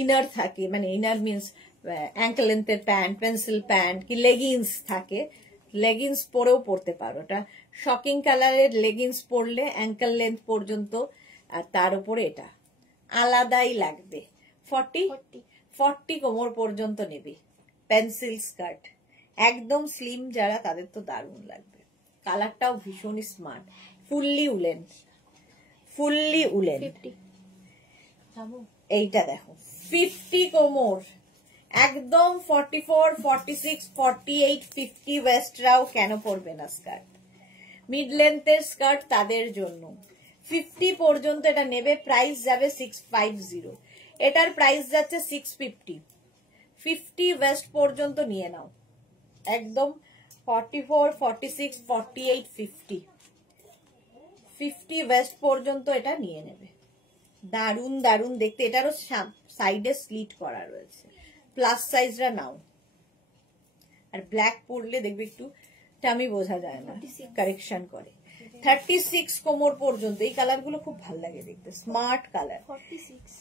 ইনার থাকে, মানে ইনার মিনস অ্যাঙ্কেল লেন্থের প্যান্ট, পেন্সিল প্যান্ট কি লেগিংস থাকে, লেগিংস পরেও পরতে পারো। এটা শকিং কালারের লেগিংস পরলে অ্যাঙ্কেল লেন্থ পর্যন্ত, আর তার উপরে এটা আলাদাই লাগবে। 40 কোমর পর্যন্ত নেবে। পেন্সিল স্কার্ট, একদম স্লিম যারা তাদের তো দারুণ লাগবে। কালারটাও ভীষণই smart, fully woollen, fully woollen. এইটা দেখো 50 কোমর, একদম 44, 46, 48, 50 ওয়েস্টরাও কেন পরবে না স্কার্ট, মিড লেন্থের স্কার্ট তাদের জন্য। 50 পর্যন্ত এটা নেবে, প্রাইস যাবে 650, এটার প্রাইস যাচ্ছে 650। 50 ওয়েস্ট পর্যন্ত নিয়ে নাও, একদম 44, 46, 48, 50 ওয়েস্ট পর্যন্ত এটা নিয়ে নেবে। দারুন দারুন দেখতে, এটারও সাইডে স্লিট করা রয়েছে। প্লাস সাইজরা নাও, আর ব্ল্যাক পরলে দেখবে একটু টামি বোঝা যায় না, কারেকশন করে। 36 কোমর পর্যন্ত, এই কালার গুলো খুব ভালো লাগে দেখতে, স্মার্ট কালার।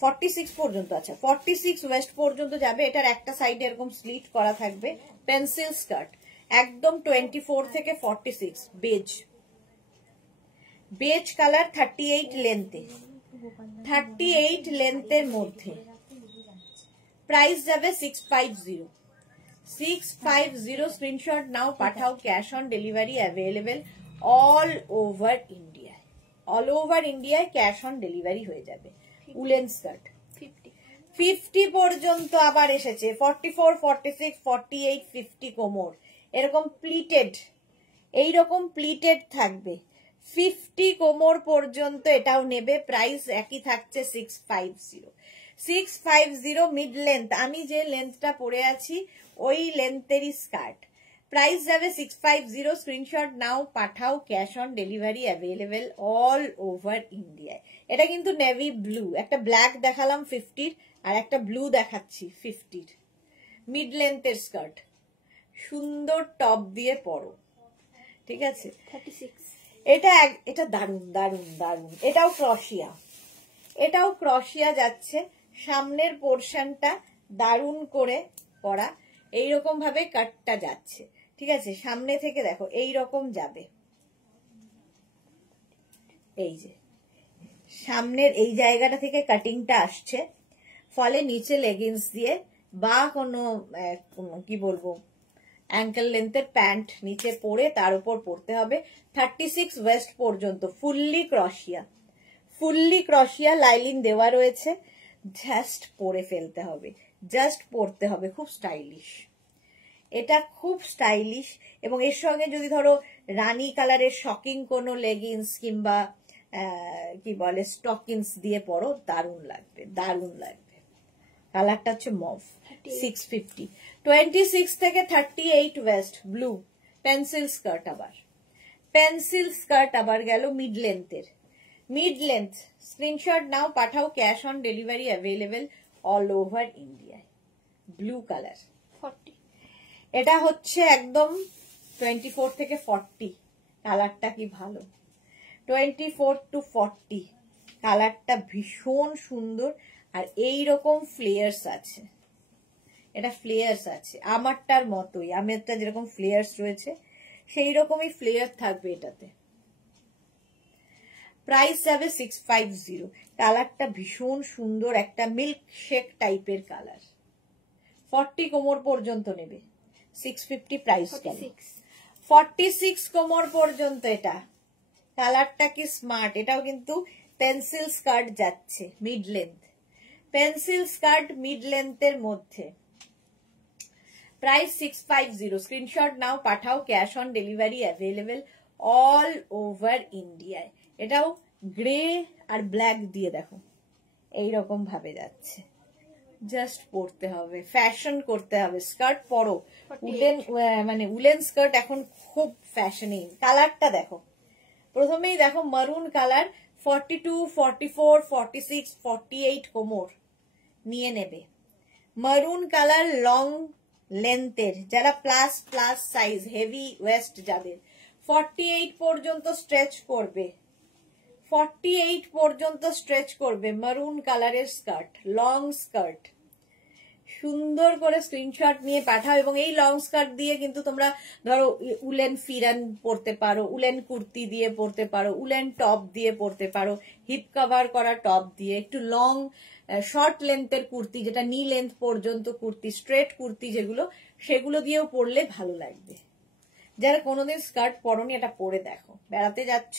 46 পর্যন্ত, আচ্ছা 46 ওয়েস্ট পর্যন্ত যাবে। এটার একটা সাইডে এরকম স্লিট করা থাকবে, পেন্সিল স্কার্ট, একদম 24 থেকে 46, বেজ, বেজ কালার। 38 লেন্থে, 38 লেন্থের মধ্যে, প্রাইস যাবে 650। 650 স্ক্রিনশট নাও, পাঠাও, cash on delivery available all over India, all over ইন্ডিয়ায় ক্যাশ অন ডেলিভারি হয়ে যাবে। উলেন স্কার্ট 50 পর্যন্ত আবার এসেছে, 44, 46, 48, 50 কোমর, এরকম প্লিটেড, এইরকম প্লিটেড থাকবে। 50 কোমর পর্যন্ত এটাও নেবে, প্রাইস একই থাকছে 650। 650 মিড লেন্থ, আমি যে লেন্থটা পরে আছি ওই লেন্থেরই স্কার্ট, প্রাইস যাবে 650। স্ক্রিনশট নাও, পাঠাও, cash on delivery available all over ইন্ডিয়ায়। এটা কিন্তু নেভি ব্লু, একটা ব্ল্যাক দেখালাম 50-র, আর একটা ব্লু দেখাচ্ছি 50-র। মিড লেন্থের স্কার্ট, সুন্দর টপ দিয়ে পরো, ঠিক আছে। 36, এটা দারুন দারুন দারুন। এটাও ক্রশিয়া, এটাও ক্রশিয়া যাচ্ছে। সামনের পোর্শনটা দারুন করে করা, এইরকম ভাবে কাটটা যাচ্ছে, ঠিক আছে। সামনে থেকে দেখো এইরকম যাবে, এই যে সামনের এই জায়গাটা থেকে কাটিংটা আসছে, ফলে নিচে লেগিংস দিয়ে বা কোনো কি বলবো অ্যাঙ্কেল লেন্থের প্যান্ট নিচে পরে তার উপর পরতে হবে। 36 ওয়েস্ট পর্যন্ত, ফুললি ক্রশিয়া, ফুললি ক্রশিয়া, লাইলিন দেওয়া রয়েছে, জাস্ট পরে ফেলতে হবে, জাস্ট পরতে হবে। খুব স্টাইলিশ, এটা খুব স্টাইলিশ। এবং এর সঙ্গে যদি ধরো রানী কালারের শকিং কোনো লেগিংস কিংবা কি বলে স্টকিংস দিয়ে পরো, দারুণ লাগবে, দারুণ লাগবে। কালারটা হচ্ছে মভ, 650। 26 থেকে 38 ওয়েস্ট, ব্লু পেন্সিল স্কার্ট। আবার পেন্সিল স্কার্ট আবার গেল মিড লেন্থের। মিড লেন্থ স্ক্রিনশট নাও, পাঠাও, cash on delivery available all over ইন্ডিয়ায়। Blue colour 40। এটা হচ্ছে একদম 24 থেকে 40। কালারটা কি ভালো, 24 to 40। কালারটা ভীষণ সুন্দর। আর এইরকম ফ্লেয়ার্স আছে, এটা ফ্লেয়ার্স আছে আমারটার মতোই, আমারটা যেরকম ফ্লেয়ার্স রয়েছে সেই রকমই ফ্লেয়ার থাকবে এটাতে। প্রাইস যাবে 650। কালারটা ভীষণ সুন্দর, একটা মিল্ক শেক টাইপের কালার। 40 কোমর পর্যন্ত নেবে, 650 প্রাইস। 46 কোমর পর্যন্ত। এটা কালারটা কি স্মার্ট, এটাও কিন্তু পেন্সিল স্কার্ট যাচ্ছে, mid length pencil skirt mid লেন্থের মধ্যে। প্রাইস 650। স্ক্রিনশট নাও, পাঠাও, cash on delivery available all over ইন্ডিয়ায়। এটাও গ্রে আর ব্ল্যাক দিয়ে দেখো এইরকম ভাবে যাচ্ছে। জাস্ট পরতে হবে, ফ্যাশন করতে হবে। স্কার্ট পরো, উলেন মানে উলেন স্কার্ট এখন খুব ফ্যাশনিং। কালারটা দেখো, প্রথমেই দেখো মারুন কালার। 42, 44, 46, 48 কোমর নিয়ে নেবে। মারুন কালার লং লেন্থের, যারা plus plus size heavy West যাদের 48 পর্যন্ত স্ট্রেচ করবে, 48 পর্যন্ত স্ট্রেচ করবে। মারুন কালারের স্কার্ট, লং স্কার্ট। সুন্দর করে স্ক্রিনশট নিয়ে পাঠাও। এবং এই লং স্কার্ট দিয়ে কিন্তু তোমরা ধরো উলেন ফিরান পরতে পারো, উলেন কুর্তি দিয়ে পরতে পারো, উলেন টপ দিয়ে পরতে পারো, হিপ কভার করা টপ দিয়ে, একটু লং শর্ট লেন্থের কুর্তি, যেটা নি লেন্থ পর্যন্ত কুর্তি, স্ট্রেট কুর্তি যেগুলো, সেগুলো দিয়েও পরলে ভালো লাগবে। যারা কোনোদিন স্কার্ট পরনি, এটা পরে দেখো। বেড়াতে যাচ্ছ,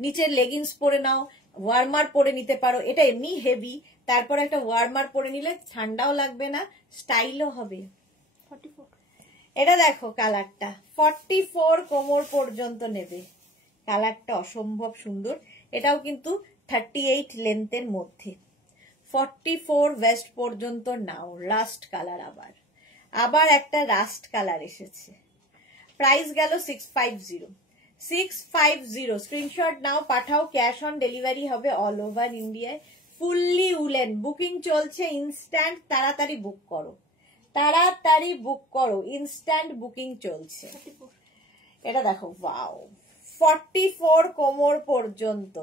নিচের লেগিংস পরে নাও, ওয়ার্মার পরে নিতে পারো। এটা এমনি হেভি, তারপর একটা ওয়ার্মার পরে নিলে ঠান্ডাও লাগবে না, স্টাইলও হবে। 44। এটা দেখো কালারটা 44 কোমর পর্যন্ত নেবে। কালারটা অসম্ভব সুন্দর। এটাও কিন্তু 38 লেন্থের মধ্যে। 44 ওয়েস্ট পর্যন্ত নাও। রাস্ট কালার, আবার একটা রাস্ট কালার এসেছে। প্রাইস গেল 650। 650 স্ক্রিনশট নাও, পাঠাও, ক্যাশ অন ডেলিভারি হবে অল ওভার ইন্ডিয়ায়। ফুললি উলেন, বুকিং চলছে, ইনস্ট্যান্ট তাড়াতাড়ি বুক করো, তাড়াতাড়ি বুক করো, ইনস্ট্যান্ট বুকিং চলছে। এটা দেখো, ওয়াও, 44 কোমর পর্যন্ত।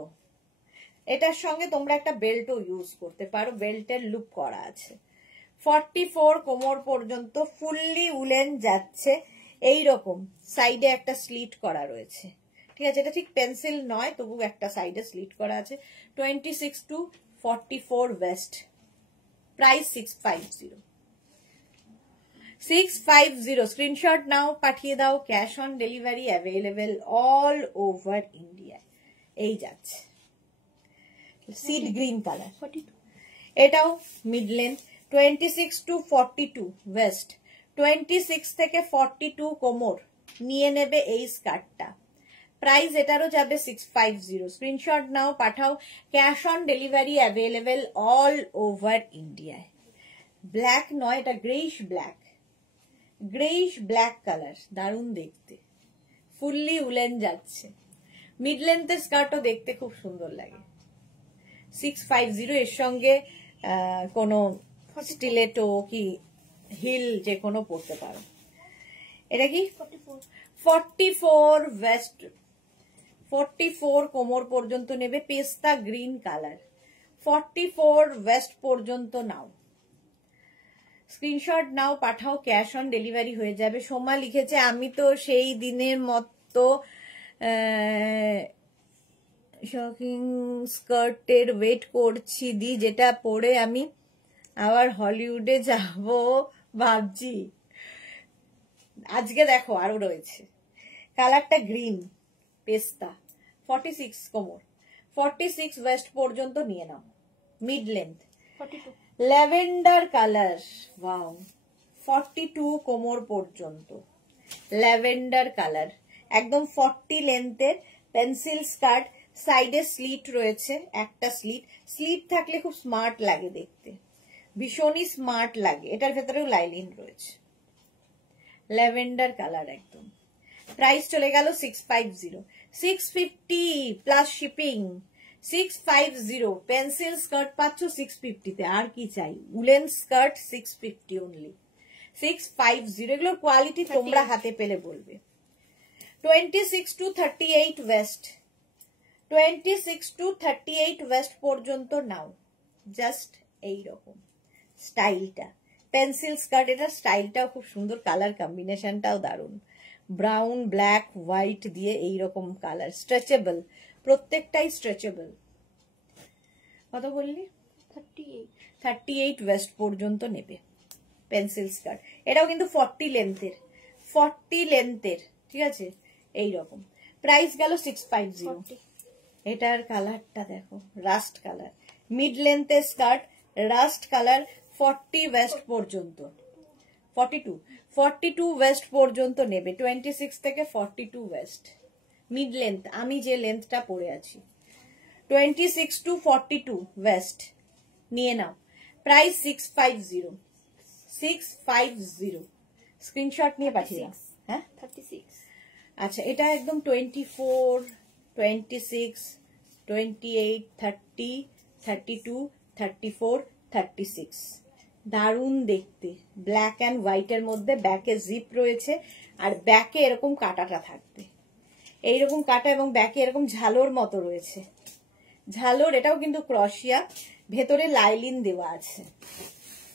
এটার সঙ্গে তোমরা একটা বেল্টও ইউজ করতে পারো, বেল্টের লুপ করা আছে। 44 কোমর পর্যন্ত ফুললি উলেন যাচ্ছে। এইরকম সাইডে একটা স্লিট করা রয়েছে, ঠিক আছে? এটা ঠিক পেন্সিল নয়, তবু একটা সাইডে স্লিট করা আছে। 26 to 44 ওয়েস্ট। প্রাইস 650। 650 স্ক্রিনশট নাও, পাঠিয়ে দাও, cash on delivery available all over India. এই যাচ্ছে সিড গ্রিন কালার। 42। এটাও মিড লেন্থ। 26 to 42 West. 26 থেকে 42 কোমর নিয়ে নেবে এই স্কার্টটা। প্রাইস এটারও যাবে 650। স্ক্রিনশট নাও, পাঠাও, cash on delivery available all over ইন্ডিয়ায়। ব্ল্যাক নয়, এটা greyish black, greyish black colour, দারুণ দেখতে। ফুললি উলেন যাচ্ছে। মিড লেন্থের স্কার্টও দেখতে খুব সুন্দর লাগে। 650 এর সঙ্গে কোনো স্টিলেটো কি হিল যে কোনো পরতে পারো। এটা কি 44 ওয়েস্ট। 44 কোমর পর্যন্ত নেবে, পেস্তা গ্রিন কালার। 44 ওয়েস্ট পর্যন্ত নাও। স্ক্রিনশট নাও, পাঠাও, ক্যাশ অন ডেলিভারি হয়ে যাবে। সোমা লিখেছে, আমি তো সেই দিনের মতো শকিং স্কার্টের ওয়েট করছি দি, যেটা পরে আমি আবার হলিউডে যাব ভাবছি। আজকে দেখো আরো রয়েছে। কালারটা গ্রিন পেস্তা। 46 কোমর, 46 ওয়েস্ট পর্যন্ত নিয়ে নাও। Mid length. 42। Lavender colour, wow, 42 কোমর পর্যন্ত। ল্যাভেন্ডার কালার একদম 40 লেন্থের পেন্সিল স্কার্ট। সাইডে স্লিট রয়েছে, একটা স্লিট থাকলে খুব স্মার্ট লাগে দেখতে, ভীষণই স্মার্ট লাগে। এটার ভেতরেও লাইলিন রয়েছে, ল্যাভেন্ডার কালার একদম। প্রাইস চলে গেল 650, 650 প্লাস শিপিং। 650 পেন্সিল স্কার্ট পাচ্ছ 650 তে, আর কি চাই? Woollen skirt 650 only, 650। এগুলোর কোয়ালিটি তোমরা হাতে পেলে বলবে। 26 to 38 ওয়েস্ট, 26 to 38 ওয়েস্ট পর্যন্ত নাও। জাস্ট এইরকম স্টাইলটা পেন্সিল স্কার্ট, এটা স্টাইলটাও খুব সুন্দর, কালার কম্বিনেশনটাও দারুণ, ব্রাউন ব্ল্যাক হোয়াইট দিয়ে এইরকম কালার, স্ট্রেচেবল, প্রত্যেকটাই স্ট্রেচেবল। কত বললি? 38 ওয়েস্ট পর্যন্ত নেবে পেন্সিল স্কার্ট। এটাও কিন্তু 40 লেন্থের, 40 লেন্থের, ঠিক আছে? এইরকম প্রাইস গেল 650। এটার কালারটা দেখো, রাস্ট কালার, মিড লেন্থের স্কার্ট, রাস্ট কালার, 40 ওয়েস্ট পর্যন্ত, 42 ওয়েস্ট পর্যন্ত নেবে, 26 থেকে 42 ওয়েস্ট মিড লেন্থ, আমি যে লেন্থটা পরে আছি। 26 to 42 ওয়েস্ট নিয়ে নাও। প্রাইস 650, 650। স্ক্রিনশট নিয়ে পাঠিয়ে দাও। হ্যাঁ 36। আচ্ছা, এটা একদম 24, 26, 28, 30, 32, 34, 36। দারুণ দেখতে, ব্ল্যাক অ্যান্ড হোয়াইটের মধ্যে, ব্যাকে জিপ রয়েছে, আর ব্যাকে এরকম কাটাটা থাকবে, এইরকম কাটা, এবং ব্যাকে এরকম ঝালোর মতো রয়েছে, ঝালোর। এটাও কিন্তু ক্রশিয়া, ভেতরে লাইলিন দেওয়া আছে,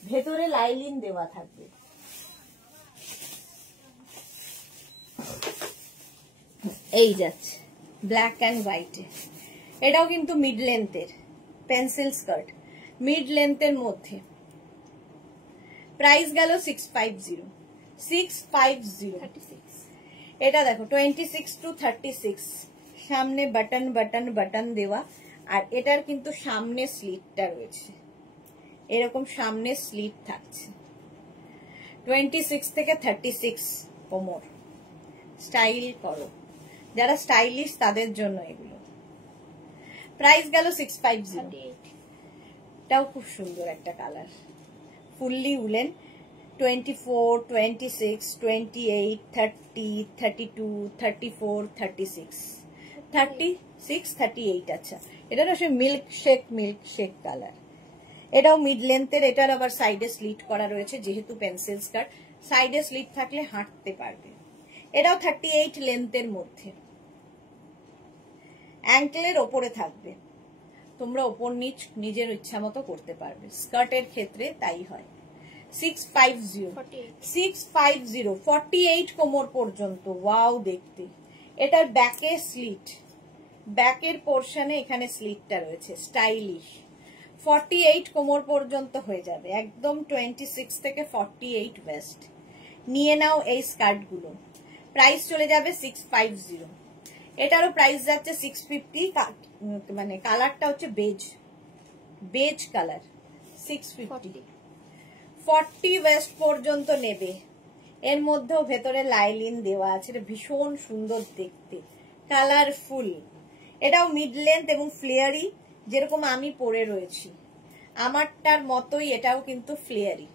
ভেতরে লাইলিন দেওয়া থাকবে। এই যাচ্ছে ব্ল্যাক অ্যান্ড হোয়াইটে, এটাও কিন্তু মিড লেন্থের পেন্সিল স্কার্ট, মিড লেন্থের মধ্যে। প্রাইস গেল 650, 650। 36। এটা দেখো 26 to 36, সামনে বাটন বাটন বাটন দেওয়া, আর এটার কিন্তু সামনে স্লিটটা রয়েছে, এরকম সামনে স্লিট থাকছে। 26 থেকে 36 কোমর। স্টাইল করো, যারা স্টাইলিশ তাদের জন্য এগুলো। প্রাইস গেল 650। এটাও খুব সুন্দর একটা কালার, ফুললি উলেন। 24, 26, 28, 30, 32, 34, 36, 36, 38। আচ্ছা, এটার আসলে মিল্ক শেক কালার। এটাও মিড লেন্থের, এটার আবার সাইডে স্লিট করা রয়েছে, যেহেতু পেন্সিল স্কার্ট সাইডে স্লিট থাকলে হাঁটতে পারবে। এটাও 38 লেন্থের মধ্যে, অ্যাঙ্কেলের ওপরে থাকবে, তোমরা ওপর নিচ নিজের ইচ্ছা মতো করতে পারবে, স্কার্টের ক্ষেত্রে তাই হয়। 650, 650, 48 কোমর পর্যন্ত। ওয়াও দেখতে, এটার ব্যাকে স্লিট, ব্যাকের পোর্শনে এখানে স্লিটটা রয়েছে, স্টাইলিশ। 48 কোমর পর্যন্ত হয়ে যাবে একদম, 26 থেকে 48 ওয়েস্ট। নিয়ে নাও এই স্কার্টগুলো। প্রাইস চলে যাবে 650। এটারও প্রাইস যাচ্ছে 650, মানে কালারটা হচ্ছে বেজ কালার। 650, 40 ওয়েস্ট পর্যন্ত নেবে। এর মধ্যেও ভেতরে লাইলিন দেওয়া আছে, এটা ভীষণ সুন্দর দেখতে, কালারফুল। এটাও মিড লেন্থ এবং ফ্লেয়ারি, যেরকম আমি পরে রয়েছি আমারটার মতোই, এটাও কিন্তু ফ্লেয়ারি,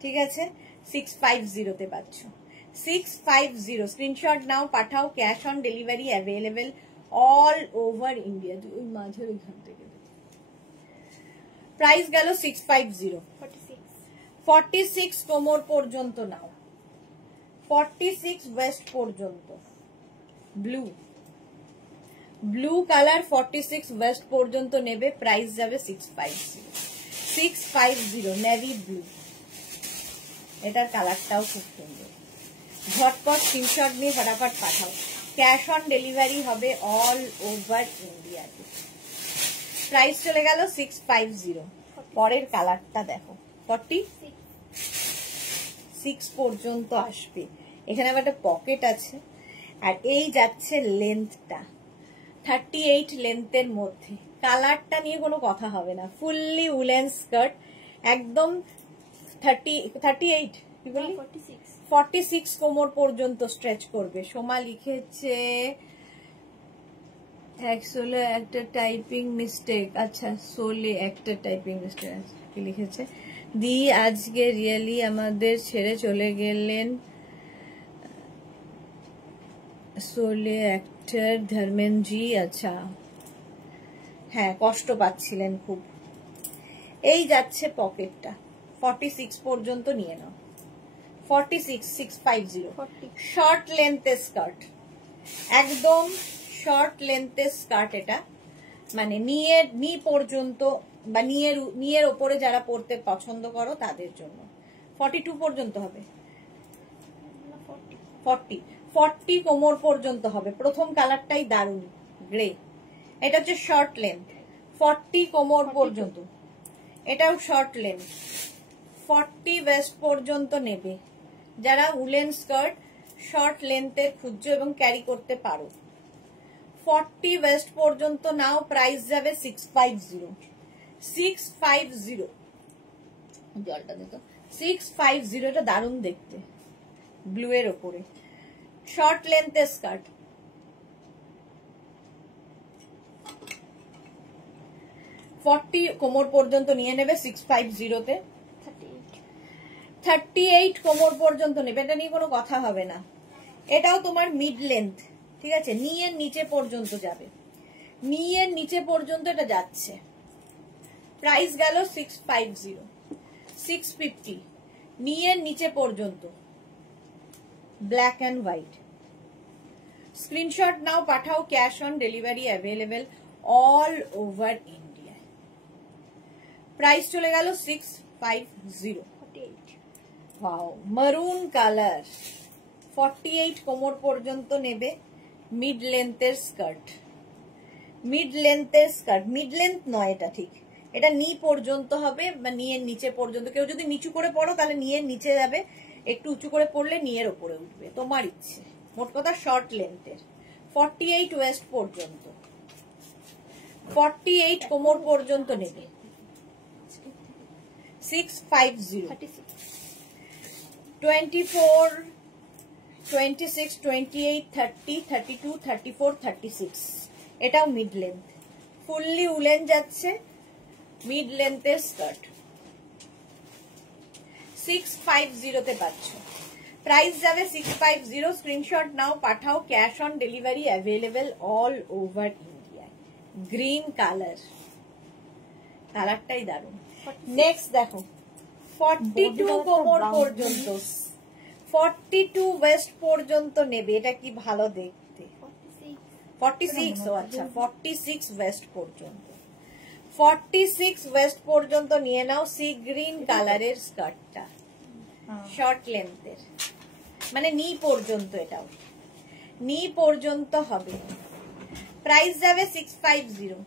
ঠিক আছে? 650 তে পাচ্ছ, 650। স্ক্রিনশট নাও, পাঠাও, cash on delivery available all over India. ওই মাঝের ওইখান থেকে। প্রাইস গেল 650। 46 কোমর পর্যন্ত নাও, 46 ওয়েস্ট পর্যন্ত। ব্লু কালার 46 ওয়েস্ট পর্যন্ত নেবে, প্রাইস যাবে 650, 650। নেভি ব্লু, এটার কালারটাও খুব সুন্দর। ঝটপট স্ক্রিনশট নিয়ে ফটাফট পাঠাও, ক্যাশ অন ডেলিভারি হবে অল ওভার ইন্ডিয়াতে। প্রাইস চলে গেল 650। পরের কালারটা দেখো, 46 পর্যন্ত আসবে। এখানে আবার একটা পকেট আছে, আর এই যাচ্ছে লেন্থটা 38 লেন্থের মধ্যে। কালারটা নিয়ে কোনো কথা হবে না, ফুললি উলেন স্কার্ট, একদম 38 কি বললি, 46 কোমর পর্যন্ত স্ট্রেচ করবে। সোমা লিখেছে সোলে একটা টাইপিং মিস্টেক, আচ্ছা সোলে একটা টাইপিং মিস্টেক কি লিখেছে, দি আজকে রিয়েলি আমাদের ছেড়ে চলে গেলেন সোলে অ্যাক্টর ধর্মেন্দ্রজি। আচ্ছা হ্যাঁ, কষ্ট পাচ্ছিলেন খুব। এই যাচ্ছে পকেটটা, 46 পর্যন্ত নিয়ে নাও, 46 650। শর্ট লেন্থের স্কার্ট, একদম শর্ট লেন্থের স্কার্ট। এটা মানে নি পর্যন্ত বা নিয়ের ওপরে যারা পরতে পছন্দ করো তাদের জন্য। 42 পর্যন্ত হবে, 40 কোমর পর্যন্ত হবে। প্রথম কালারটাই দারুণ, গ্রে। এটা হচ্ছে শর্ট লেন্থ, 40 কোমর পর্যন্ত। এটাও শর্ট লেন্থ, 40 ওয়েস্ট পর্যন্ত নেবে যারা উলেন স্কার্ট শর্ট লেন্থের খুঁজছো এবং ক্যারি করতে পারো। 40 ওয়েস্ট পর্যন্ত নাও, প্রাইস যাবে 650। জলটা দেখো, 650। এটা দারুণ দেখতে, ব্লু এর ওপরে শর্ট লেন্থের স্কার্ট। 40 কোমর পর্যন্ত নিয়ে নেবে 650 তে। 38 কোমর পর্যন্ত নেবে, এটা নিয়ে কোনো কথা হবে না। এটাও তোমার মিড লেন্থ, ঠিক আছে, নিয়ের নিচে পর্যন্ত যাবে, নিয়ের নিচে পর্যন্ত এটা যাচ্ছে। প্রাইস গেল 650, 650 নিয়ের নিচে পর্যন্ত, ব্ল্যাক এন্ড হোয়াইট। স্ক্রিনশট নাও, পাঠাও, cash on delivery available all over India. Price চলে গেল 650। ওয়াও, মারুন কালার, 48 কোমর পর্যন্ত নেবে, মিড লেন্থের স্কার্ট। মিড লেন্থের স্কার্ট, মিড লেন্থ নয় এটা, ঠিক এটা নি পর্যন্ত হবে বা নিয়ের নিচে পর্যন্ত। কেউ যদি নিচু করে পড়ো তাহলে নিয়ের নিচে যাবে, একটু উঁচু করে পড়লে নিয়ের ওপরে উঠবে, তোমার ইচ্ছে। মোট কথা শর্ট লেন্থের, 48 ওয়েস্ট পর্যন্ত, 48 কোমর পর্যন্ত নেবে, 650। 24, 26, 28, 30, 32, 34, 36 এটাও মিড লেন্থ, ফুললি উলেন যাচ্ছে, মিড লেন্থের স্কার্ট। 650 তে পাচ্ছ। প্রাইস যাবে 650। স্ক্রিনশট নাও, পাঠাও, cash on delivery available all over India. Green colour, কালারটাই দারুণ। নেক্সট দেখো, 42 কোমর পর্যন্ত, 42 ওয়েস্ট পর্যন্ত নেবে। এটা কি ভালো দেখতে, 46, ও আচ্ছা 46 ওয়েস্ট পর্যন্ত, 46 ওয়েস্ট পর্যন্ত নিয়ে নাও। সি গ্রিন কালারের স্কার্টটা, শর্ট লেন্থের, মানে নি পর্যন্ত, এটাও নি পর্যন্ত হবে। প্রাইস যাবে 650,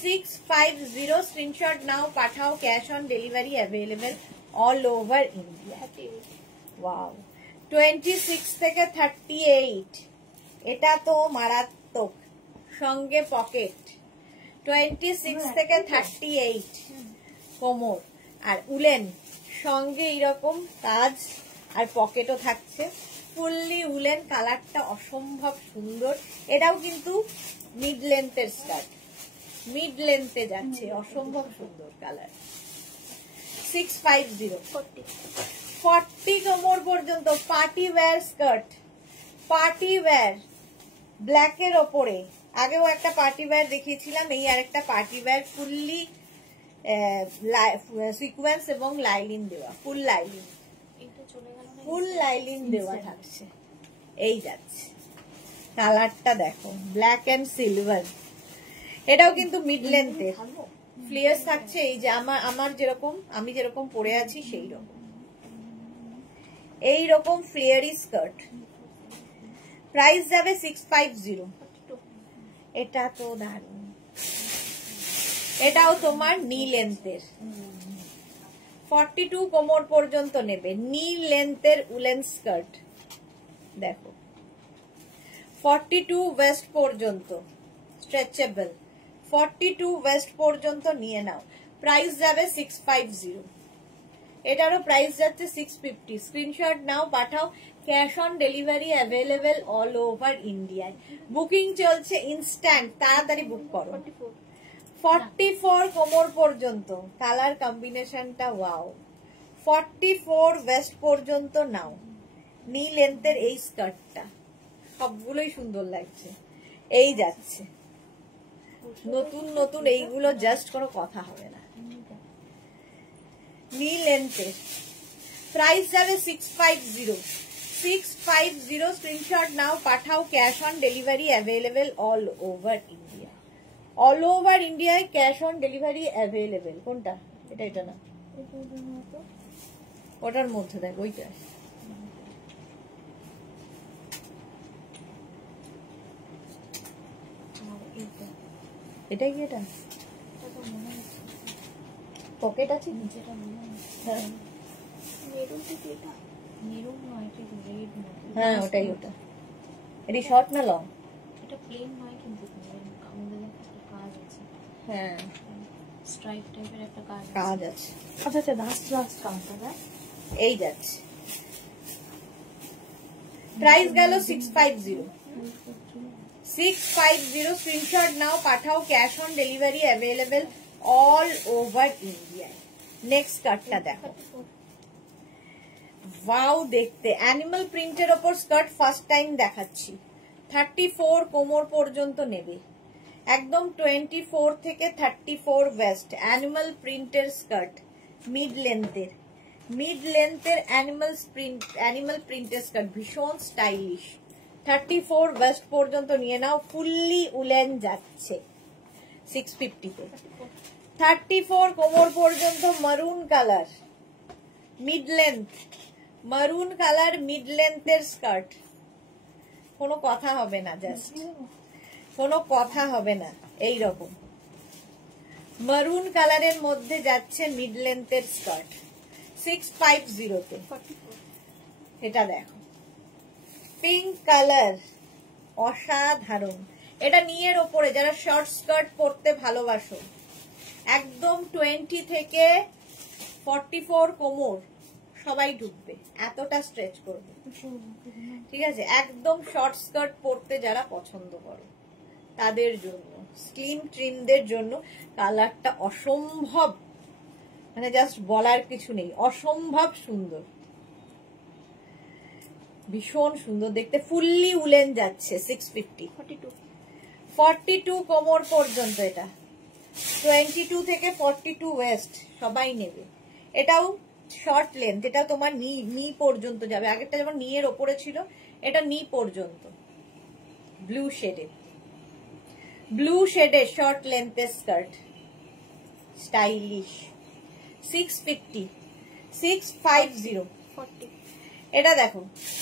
650। স্ক্রিনশট নাও, পাঠাও, cash on delivery available all over India. Wow, 26 থেকে 38, এটা তো মারাত্মক, সঙ্গে পকেট। 26 থেকে 38 কোমর আর উলেন, সঙ্গে এরকম কাজ আর পকেটও থাকছে, ফুললি উলেন। কালারটা অসম্ভব সুন্দর। এটাও কিন্তু মিড লেন্থের স্কার্ট, মিড লেন্থে যাচ্ছে, অসম্ভব সুন্দর কালার। 650, 40 কোমর পর্যন্ত। Party wear skirt, party wear, ব্ল্যাকের ওপরে। আগেও একটা পার্টি ওয়্যার দেখিয়েছিলাম, এই আরেকটা পার্টি ওয়্যার, ফুললি সিকোয়েন্স এবং লাইলিন দেওয়া, ফুল লাইলিন, ফুল লাইলিন দেওয়া থাকছে। এই যাচ্ছে, কালারটা দেখো, ব্ল্যাক এন্ড সিলভার। এটাও কিন্তু মিড লেন্থের, ফ্লিয়ার্স থাকছে। এই যে আমার যেরকম, আমি যেরকম পরে আছি সেই রকম, এই রকম ফ্লেয়ারি স্কার্ট। প্রাইস যাবে 650। এটা তো দারুণ, এটাও তোমার নি লেন্থের, 42 কোমর পর্যন্ত নেবে, নি লেন্থের উলেন স্কার্ট। দেখো, 42 ওয়েস্ট পর্যন্ত, স্ট্রেচেবল, 42 ওয়েস্ট পর্যন্ত নিয়ে নাও। প্রাইস যাবে 650, এটারও প্রাইস যাচ্ছে 650। স্ক্রিনশট নাও, পাঠাও। Cash on delivery available all over ইন্ডিয়ায়। বুকিং চলছে ইনস্ট্যান্ট, তাড়াতাড়ি বুক করো। 44 কোমর পর্যন্ত, কালার কম্বিনেশনটা ওয়াও। 44 ওয়েস্ট পর্যন্ত নাও। নি লেন্থের এই স্কার্টটা সবগুলোই সুন্দর লাগছে। এই যাচ্ছে নতুন নতুন, এইগুলো জাস্ট কোনো কথা হবে না। নি লেন্থের প্রাইস যাবে 650। 650 স্ক্রিনশট নাও, পাঠাও। Cash on delivery available all over India. All over ইন্ডিয়ায় ক্যাশ অন ডেলিভারি অ্যাভেলেবেল। কোনটা? এটা না, ওটার মধ্যে দেখ, ওইটা। এটাই কি? এটা পকেট আছে, হ্যাঁ ওটাই। ওটা এটি শর্ট না লং? এটা প্লেন নয় কিন্তু আমাদের একটা কাজ আছে। হ্যাঁ স্ট্রাইপ টাইপের একটা কাজ আছে। আচ্ছা আচ্ছা, লাস্ট কাউন্টার। এই যাচ্ছে, প্রাইস গেল 650। 650 স্ক্রিনশট নাও, পাঠাও। Cash on delivery available all over India. Next কাটটা দেখো, ওয়াও দেখতে। অ্যানিমাল প্রিন্টের ওপর স্কার্ট ফার্স্ট টাইম দেখাচ্ছি। 34 কোমর পর্যন্ত নেবে, একদম 24 থেকে 34 ওয়েস্ট। অ্যানিমাল প্রিন্টের স্কার্ট, মিড লেন্থের অ্যানিমাল প্রিন্টের স্কার্ট, ভীষণ স্টাইলিশ। 34 ওয়েস্ট পর্যন্ত নিয়ে নাও। ফুললি উলেন যাচ্ছে 650-তে। 34 কোমর পর্যন্ত maroon colour, mid length, maroon colour mid লেন্থের স্কার্ট। কোনো কথা হবে না, জাস্ট কোনো কথা হবে না। এই রকম মারুন কালারের মধ্যে যাচ্ছে মিড লেন্থের স্কার্ট 650-তে। এটা দেখো, পিঙ্ক কালার, অসাধারণ। এটা নিয়ের ওপরে যারা শর্ট স্কার্ট পরতে ভালোবাসো, একদম 20 থেকে 44 কোমর সবাই ঢুকবে, এতটা স্ট্রেচ করবে। ঠিক আছে, একদম শর্ট স্কার্ট পরতে যারা পছন্দ করো তাদের জন্য, স্লিম ট্রিমদের জন্য। কালারটা অসম্ভব, মানে জাস্ট বলার কিছু নেই, অসম্ভব সুন্দর, ভীষণ সুন্দর দেখতে। ফুললি উলেন যাচ্ছে 650। 42 কোমর পর্যন্ত। এটা 22 থেকে 42 ওয়েস্ট সবাই নেবে। এটাও শর্ট লেন্থ, এটা তোমার নি পর্যন্ত যাবে। আগেরটা যেমন নিয়ের ওপরে ছিল, এটা নি পর্যন্ত। ব্লু শেডে শর্ট লেন্থের স্কার্ট, স্টাইলিশ। 650। এটা দেখো,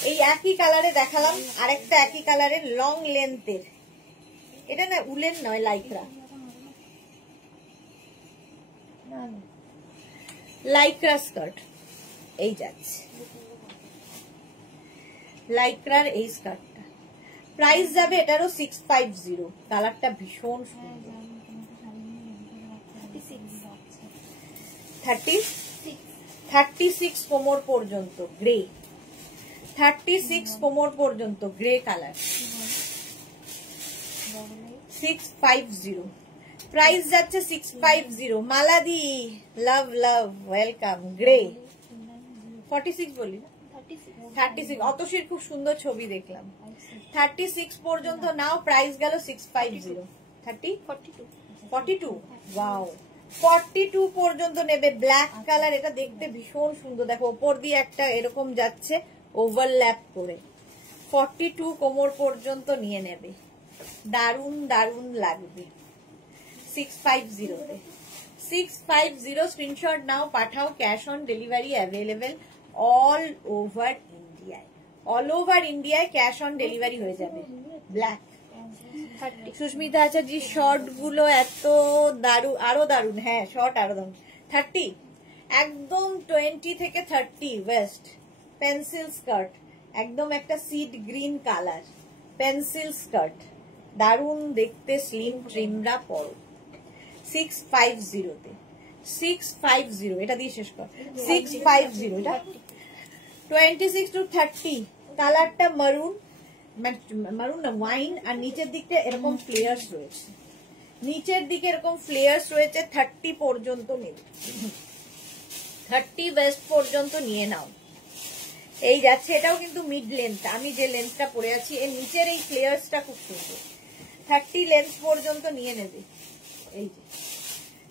এই একই কালারে দেখালাম, আরেকটা একই কালারের লং লেন্থের। এটা না উলেন নয়, লাইক্রা, লাইক্রা স্কার্ট। এই যাচ্ছে লাইক্রার এই স্কার্টটা, প্রাইস যাবে এটারও 650। কালারটা ভীষণ সুন্দর। 36 কোমর পর্যন্ত গ্রে, 36 কোমর পর্যন্ত গ্রে কালার 650। প্রাইস যাচ্ছে 650। মালাদি লাভ ওয়েলকাম। গ্রে 46 বলি না, 36। অতসীর খুব সুন্দর ছবি দেখলাম। 36 পর্যন্ত নাও, প্রাইস গেল 650। 42। ওয়াও, 42 পর্যন্ত নেবে। ব্ল্যাক কালার, এটা দেখতে ভীষণ সুন্দর। দেখো ওপর দিয়ে একটা এরকম যাচ্ছে ওভারল্যাপ করে। 42 কোমর পর্যন্ত নিয়ে নেবে, দারুন দারুন লাগবে। 650-তে 650 স্ক্রিনশট নাও, পাঠাও। Cash on delivery available all over ইন্ডিয়ায়। অল ওভার ইন্ডিয়ায় ক্যাশ অন ডেলিভারি হয়ে যাবে। ব্ল্যাক। সুস্মিতা আচার্য, শর্ট গুলো এত দারুন, আরো দারুন। হ্যাঁ শর্ট আরো দারুন। 30, একদম 20 থেকে 30 ওয়েস্ট। পেন্সিল স্কার্ট, একদম একটা seed green colour pencil skirt, দারুন দেখতে। স্লিম ট্রিমরা পরো 650-তে। 650, এটা দিয়ে শেষ কর। 650, এটা 26 to 30, কালারটা মারুন, মারুন না ওয়াইন, আর নিচের দিকটা এরকম ফ্লেয়ার্স রয়েছে, নিচের দিকে এরকম ফ্লেয়ার্স রয়েছে। 30 পর্যন্ত নেবে, 30 ওয়েস্ট পর্যন্ত নিয়ে নাও। এই যাচ্ছে, এটাও কিন্তু মিড লেন্থ, আমি যে লেন্থটা পরে আছি এর নিচের এই ফ্লেয়ার্সটা খুব সুন্দর। 30 লেন্থ পর্যন্ত নিয়ে নেবে। এই যে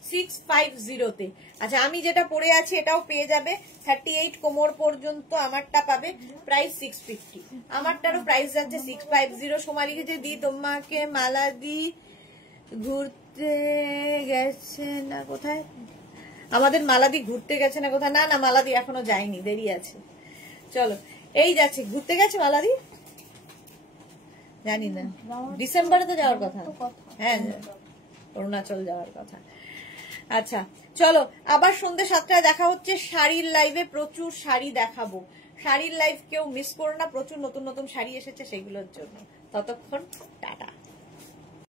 650 তে। আচ্ছা, আমি যেটা পরে আছি এটাও পেয়ে যাবে 38 কোমর পর্যন্ত আমারটা পাবে, প্রাইস 650। আমারটারও প্রাইস যাচ্ছে 650। সোমালিকে যে দি তোমাকে মালা দি ঘুরতে গেছে না কোথায়, আমাদের মালাদি ঘুরতে গেছে না কোথায়, না না মালাদি এখনো যায়নি, দেরি আছে। চলো, এই যাচ্ছে, ঘুরতে গেছে মালাদি, জানি না, ডিসেম্বরে তো যাওয়ার কথা। হ্যাঁ, অরুণাচল যাওয়ার কথা। আচ্ছা চলো, আবার সন্ধ্যে 7টায় দেখা হচ্ছে শাড়ির লাইভে। প্রচুর শাড়ি দেখাবো, শাড়ির লাইভ কেউ মিস করো না, প্রচুর নতুন নতুন শাড়ি এসেছে সেগুলোর জন্য। ততক্ষণ টাটা।